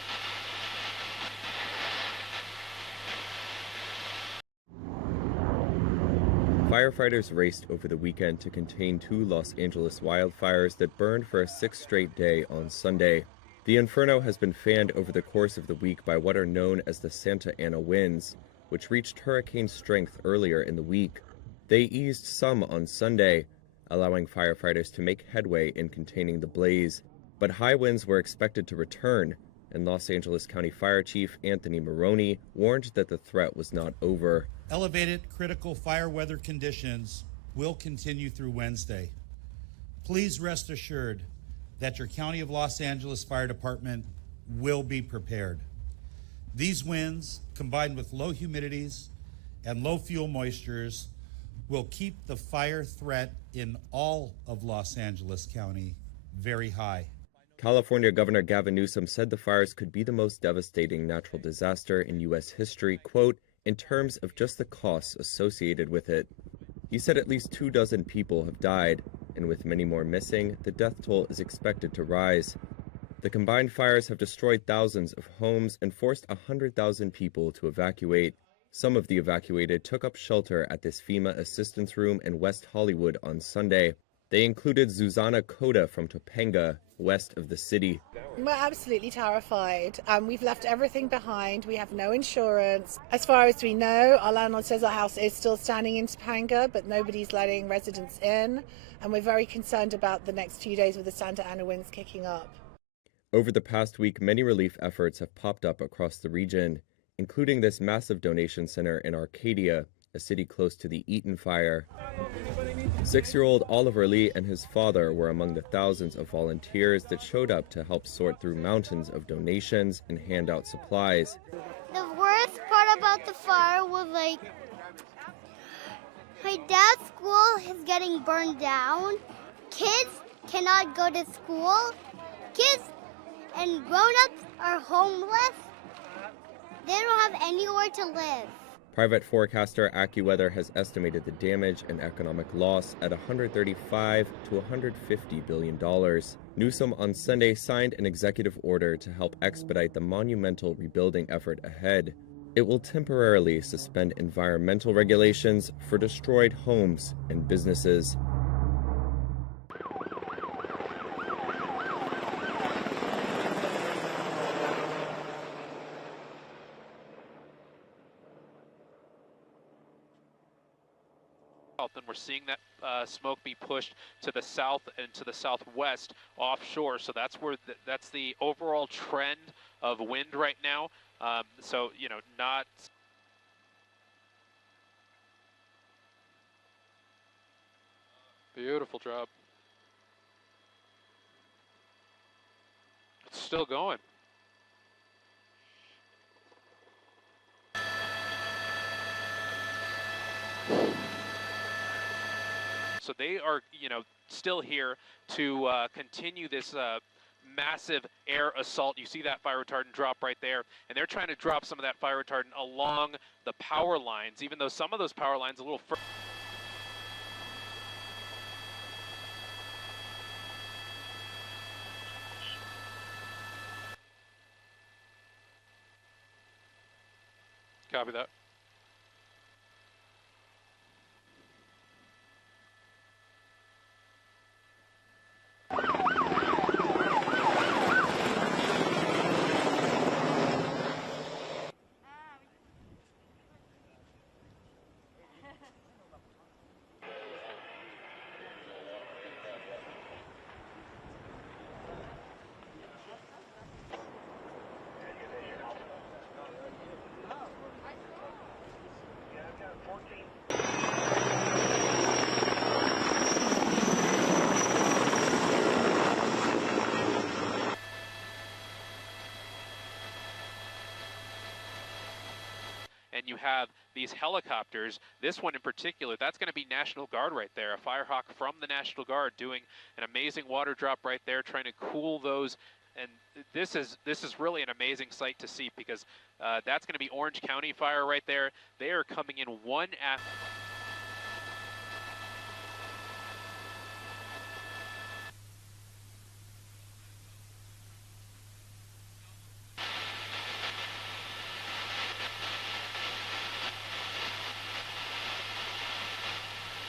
Firefighters raced over the weekend to contain 2 Los Angeles wildfires that burned for a 6th straight day on Sunday. The inferno has been fanned over the course of the week by what are known as the Santa Ana winds, which reached hurricane strength earlier in the week. They eased some on Sunday, allowing firefighters to make headway in containing the blaze. But high winds were expected to return, and Los Angeles County Fire Chief Anthony Marrone warned that the threat was not over. Elevated critical fire weather conditions will continue through Wednesday. Please rest assured that your County of Los Angeles Fire Department will be prepared. These winds, combined with low humidities and low fuel moistures, will keep the fire threat in all of Los Angeles County very high. California Governor Gavin Newsom said the fires could be the most devastating natural disaster in U.S. history, quote, in terms of just the costs associated with it. He said at least 24 people have died, and with many more missing, the death toll is expected to rise. The combined fires have destroyed thousands of homes and forced 100,000 people to evacuate. Some of the evacuated took up shelter at this FEMA assistance room in West Hollywood on Sunday. They included Zuzana Coda from Topanga, west of the city. We're absolutely terrified. We've left everything behind. We have no insurance. As far as we know, our landlord says our house is still standing in Topanga, but nobody's letting residents in. And we're very concerned about the next few days with the Santa Ana winds kicking up. Over the past week, many relief efforts have popped up across the region, including this massive donation center in Arcadia, a city close to the Eaton fire. 6-year-old Oliver Lee and his father were among the thousands of volunteers that showed up to help sort through mountains of donations and hand out supplies. The worst part about the fire was my dad's school is getting burned down. Kids cannot go to school. Kids and grown-ups are homeless. They don't have anywhere to live. Private forecaster AccuWeather has estimated the damage and economic loss at $135 to $150 billion. Newsom on Sunday signed an executive order to help expedite the monumental rebuilding effort ahead. It will temporarily suspend environmental regulations for destroyed homes and businesses. And we're seeing that smoke be pushed to the south and to the southwest offshore. So that's where that's the overall trend of wind right now. So, you know, not... Beautiful job. It's still going. So they are, you know, still here to continue this massive air assault. You see that fire retardant drop right there, and they're trying to drop some of that fire retardant along the power lines, even though some of those power lines a little further. Copy that. And you have these helicopters, this one in particular, that's going to be National Guard right there, a Firehawk from the National Guard doing an amazing water drop right there, trying to cool those. And this is really an amazing sight to see, because that's going to be Orange County fire right there. They are coming in one after.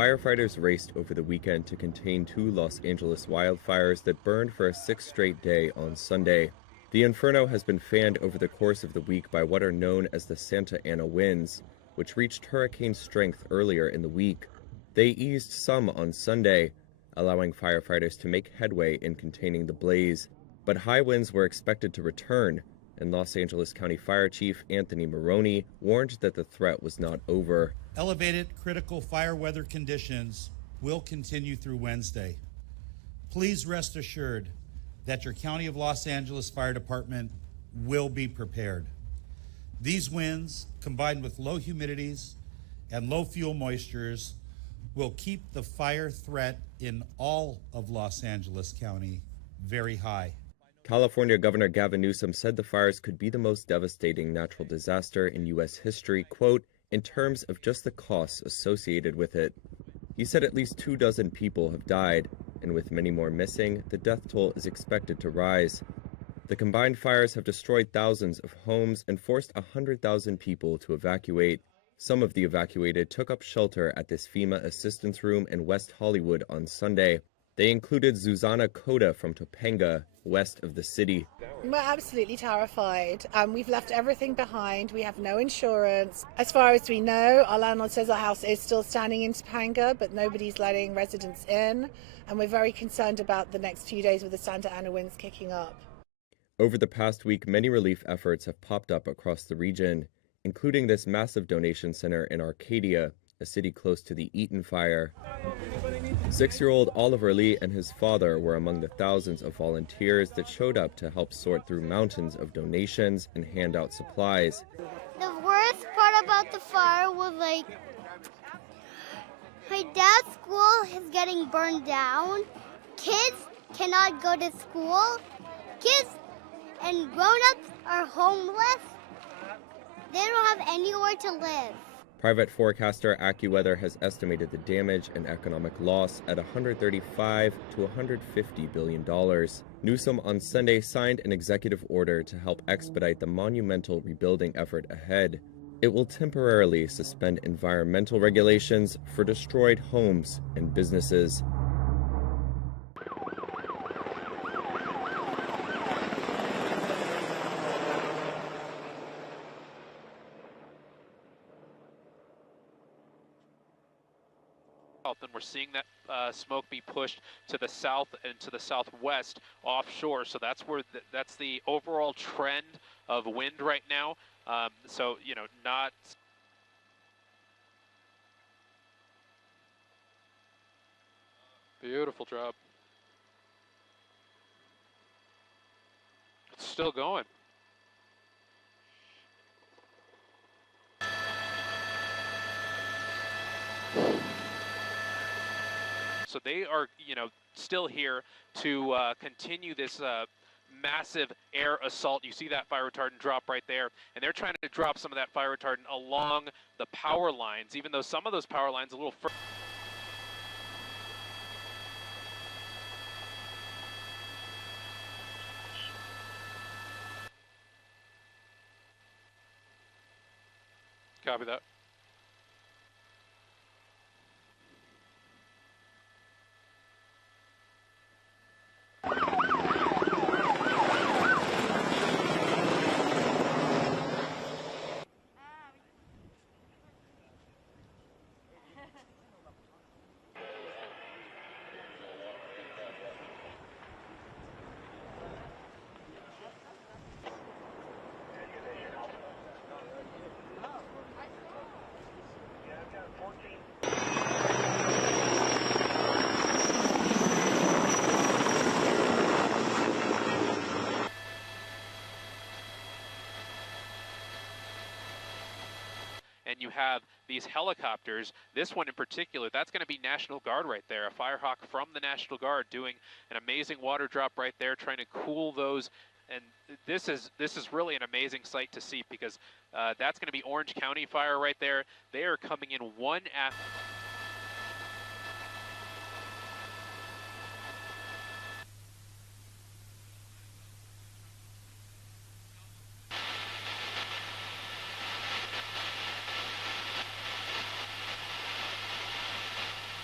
Firefighters raced over the weekend to contain 2 Los Angeles wildfires that burned for a 6th straight day on Sunday. The inferno has been fanned over the course of the week by what are known as the Santa Ana winds, which reached hurricane strength earlier in the week. They eased some on Sunday, allowing firefighters to make headway in containing the blaze. But high winds were expected to return, and Los Angeles County Fire Chief Anthony Marrone warned that the threat was not over. Elevated critical fire weather conditions will continue through Wednesday. Please rest assured that your County of Los Angeles Fire Department will be prepared. These winds, combined with low humidities and low fuel moistures, will keep the fire threat in all of Los Angeles County very high. California Governor Gavin Newsom said the fires could be the most devastating natural disaster in U.S. history, quote, in terms of just the costs associated with it. He said at least 24 people have died, and with many more missing, the death toll is expected to rise. The combined fires have destroyed thousands of homes and forced 100,000 people to evacuate. Some of the evacuated took up shelter at this FEMA assistance room in West Hollywood on Sunday. They included Zuzana Coda from Topanga, west of the city. We're absolutely terrified. We've left everything behind. We have no insurance. As far as we know, our landlord says our house is still standing in Topanga, but nobody's letting residents in. And we're very concerned about the next few days with the Santa Ana winds kicking up. Over the past week, many relief efforts have popped up across the region, including this massive donation center in Arcadia, a city close to the Eaton fire. 6-year-old Oliver Lee and his father were among the thousands of volunteers that showed up to help sort through mountains of donations and hand out supplies. The worst part about the fire was my dad's school is getting burned down. Kids cannot go to school. Kids and grown-ups are homeless. They don't have anywhere to live. Private forecaster AccuWeather has estimated the damage and economic loss at $135 to $150 billion. Newsom on Sunday signed an executive order to help expedite the monumental rebuilding effort ahead. It will temporarily suspend environmental regulations for destroyed homes and businesses. And we're seeing that smoke be pushed to the south and to the southwest offshore. So that's where that's the overall trend of wind right now. So, you know, not... Beautiful job. It's still going. So they are, you know, still here to continue this massive air assault. You see that fire retardant drop right there, and they're trying to drop some of that fire retardant along the power lines, even though some of those power lines a little further. Copy that. And you have these helicopters, this one in particular, that's going to be National Guard right there, a Firehawk from the National Guard doing an amazing water drop right there, trying to cool those. And this is really an amazing sight to see, because that's going to be Orange County Fire right there. They are coming in one after.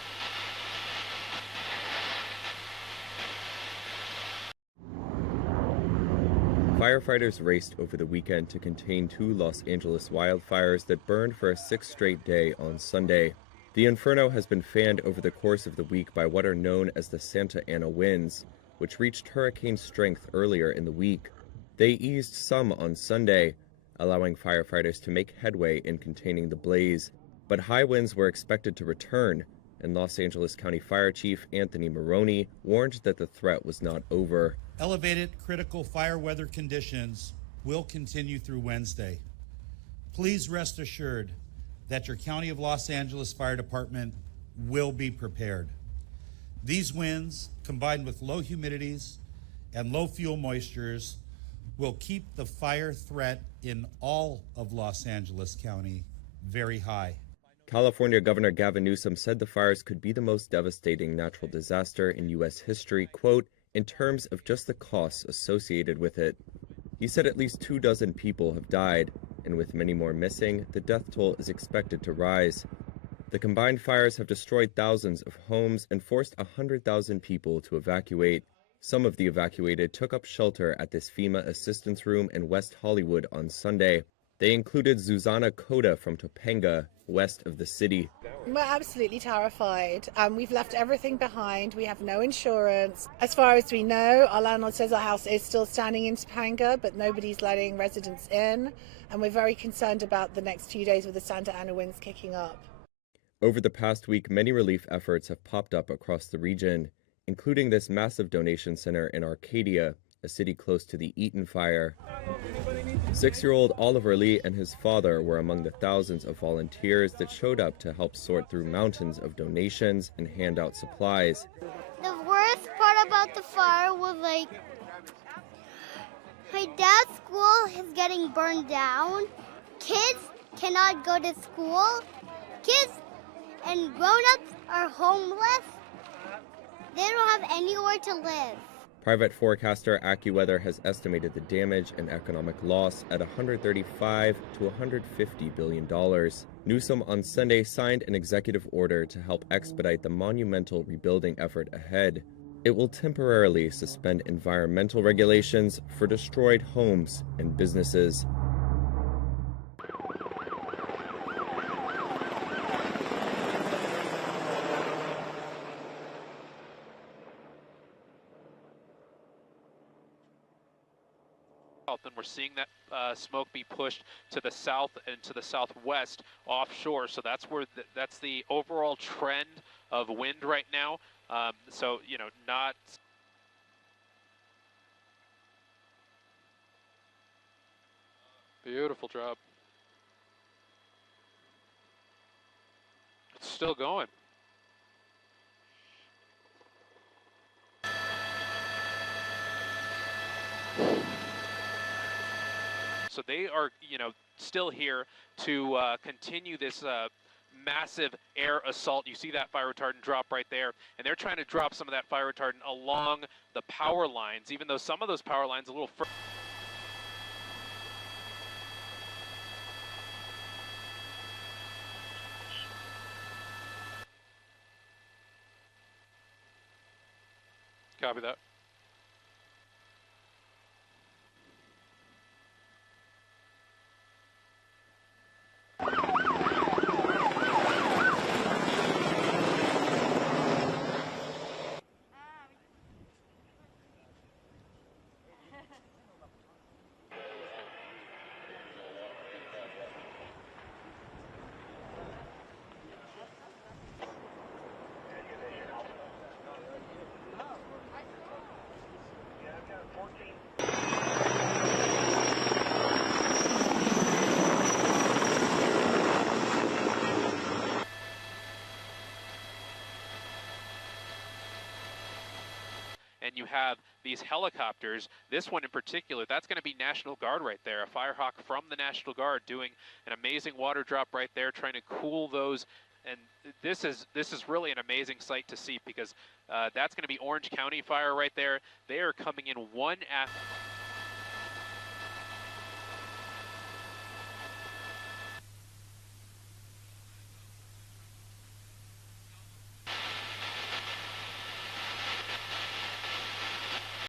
Firefighters raced over the weekend to contain 2 Los Angeles wildfires that burned for a 6th straight day on Sunday. The inferno has been fanned over the course of the week by what are known as the Santa Ana winds, which reached hurricane strength earlier in the week. They eased some on Sunday, allowing firefighters to make headway in containing the blaze. But high winds were expected to return, and Los Angeles County Fire Chief Anthony Marrone warned that the threat was not over. Elevated critical fire weather conditions will continue through Wednesday. Please rest assured that your County of Los Angeles Fire Department will be prepared. These winds, combined with low humidities and low fuel moistures, will keep the fire threat in all of Los Angeles County very high. California Governor Gavin Newsom said the fires could be the most devastating natural disaster in U.S. history, quote, in terms of just the costs associated with it. He said at least 24 people have died, and with many more missing, the death toll is expected to rise. The combined fires have destroyed thousands of homes and forced 100,000 people to evacuate. Some of the evacuated took up shelter at this FEMA assistance room in West Hollywood on Sunday. They included Zuzana Coda from Topanga, west of the city. We're absolutely terrified. We've left everything behind. We have no insurance. As far as we know, our landlord says our house is still standing in Topanga, but nobody's letting residents in. And we're very concerned about the next few days with the Santa Ana winds kicking up. Over the past week, many relief efforts have popped up across the region, including this massive donation center in Arcadia, a city close to the Eaton fire. 6-year-old Oliver Lee and his father were among the thousands of volunteers that showed up to help sort through mountains of donations and hand out supplies. The worst part about the fire was my dad's school is getting burned down. Kids cannot go to school. Kids and grown-ups are homeless. They don't have anywhere to live. Private forecaster AccuWeather has estimated the damage and economic loss at $135 to $150 billion. Newsom on Sunday signed an executive order to help expedite the monumental rebuilding effort ahead. It will temporarily suspend environmental regulations for destroyed homes and businesses. And we're seeing that smoke be pushed to the south and to the southwest offshore. So that's where that's the overall trend of wind right now. So, you know, not... Beautiful job. It's still going. So they are, you know, still here to continue this massive air assault. You see that fire retardant drop right there, and they're trying to drop some of that fire retardant along the power lines, even though some of those power lines a little further. Copy that. And you have these helicopters, this one in particular, that's going to be National Guard right there, a Firehawk from the National Guard doing an amazing water drop right there, trying to cool those. And this is really an amazing sight to see, because that's going to be Orange County Fire right there. They are coming in one after...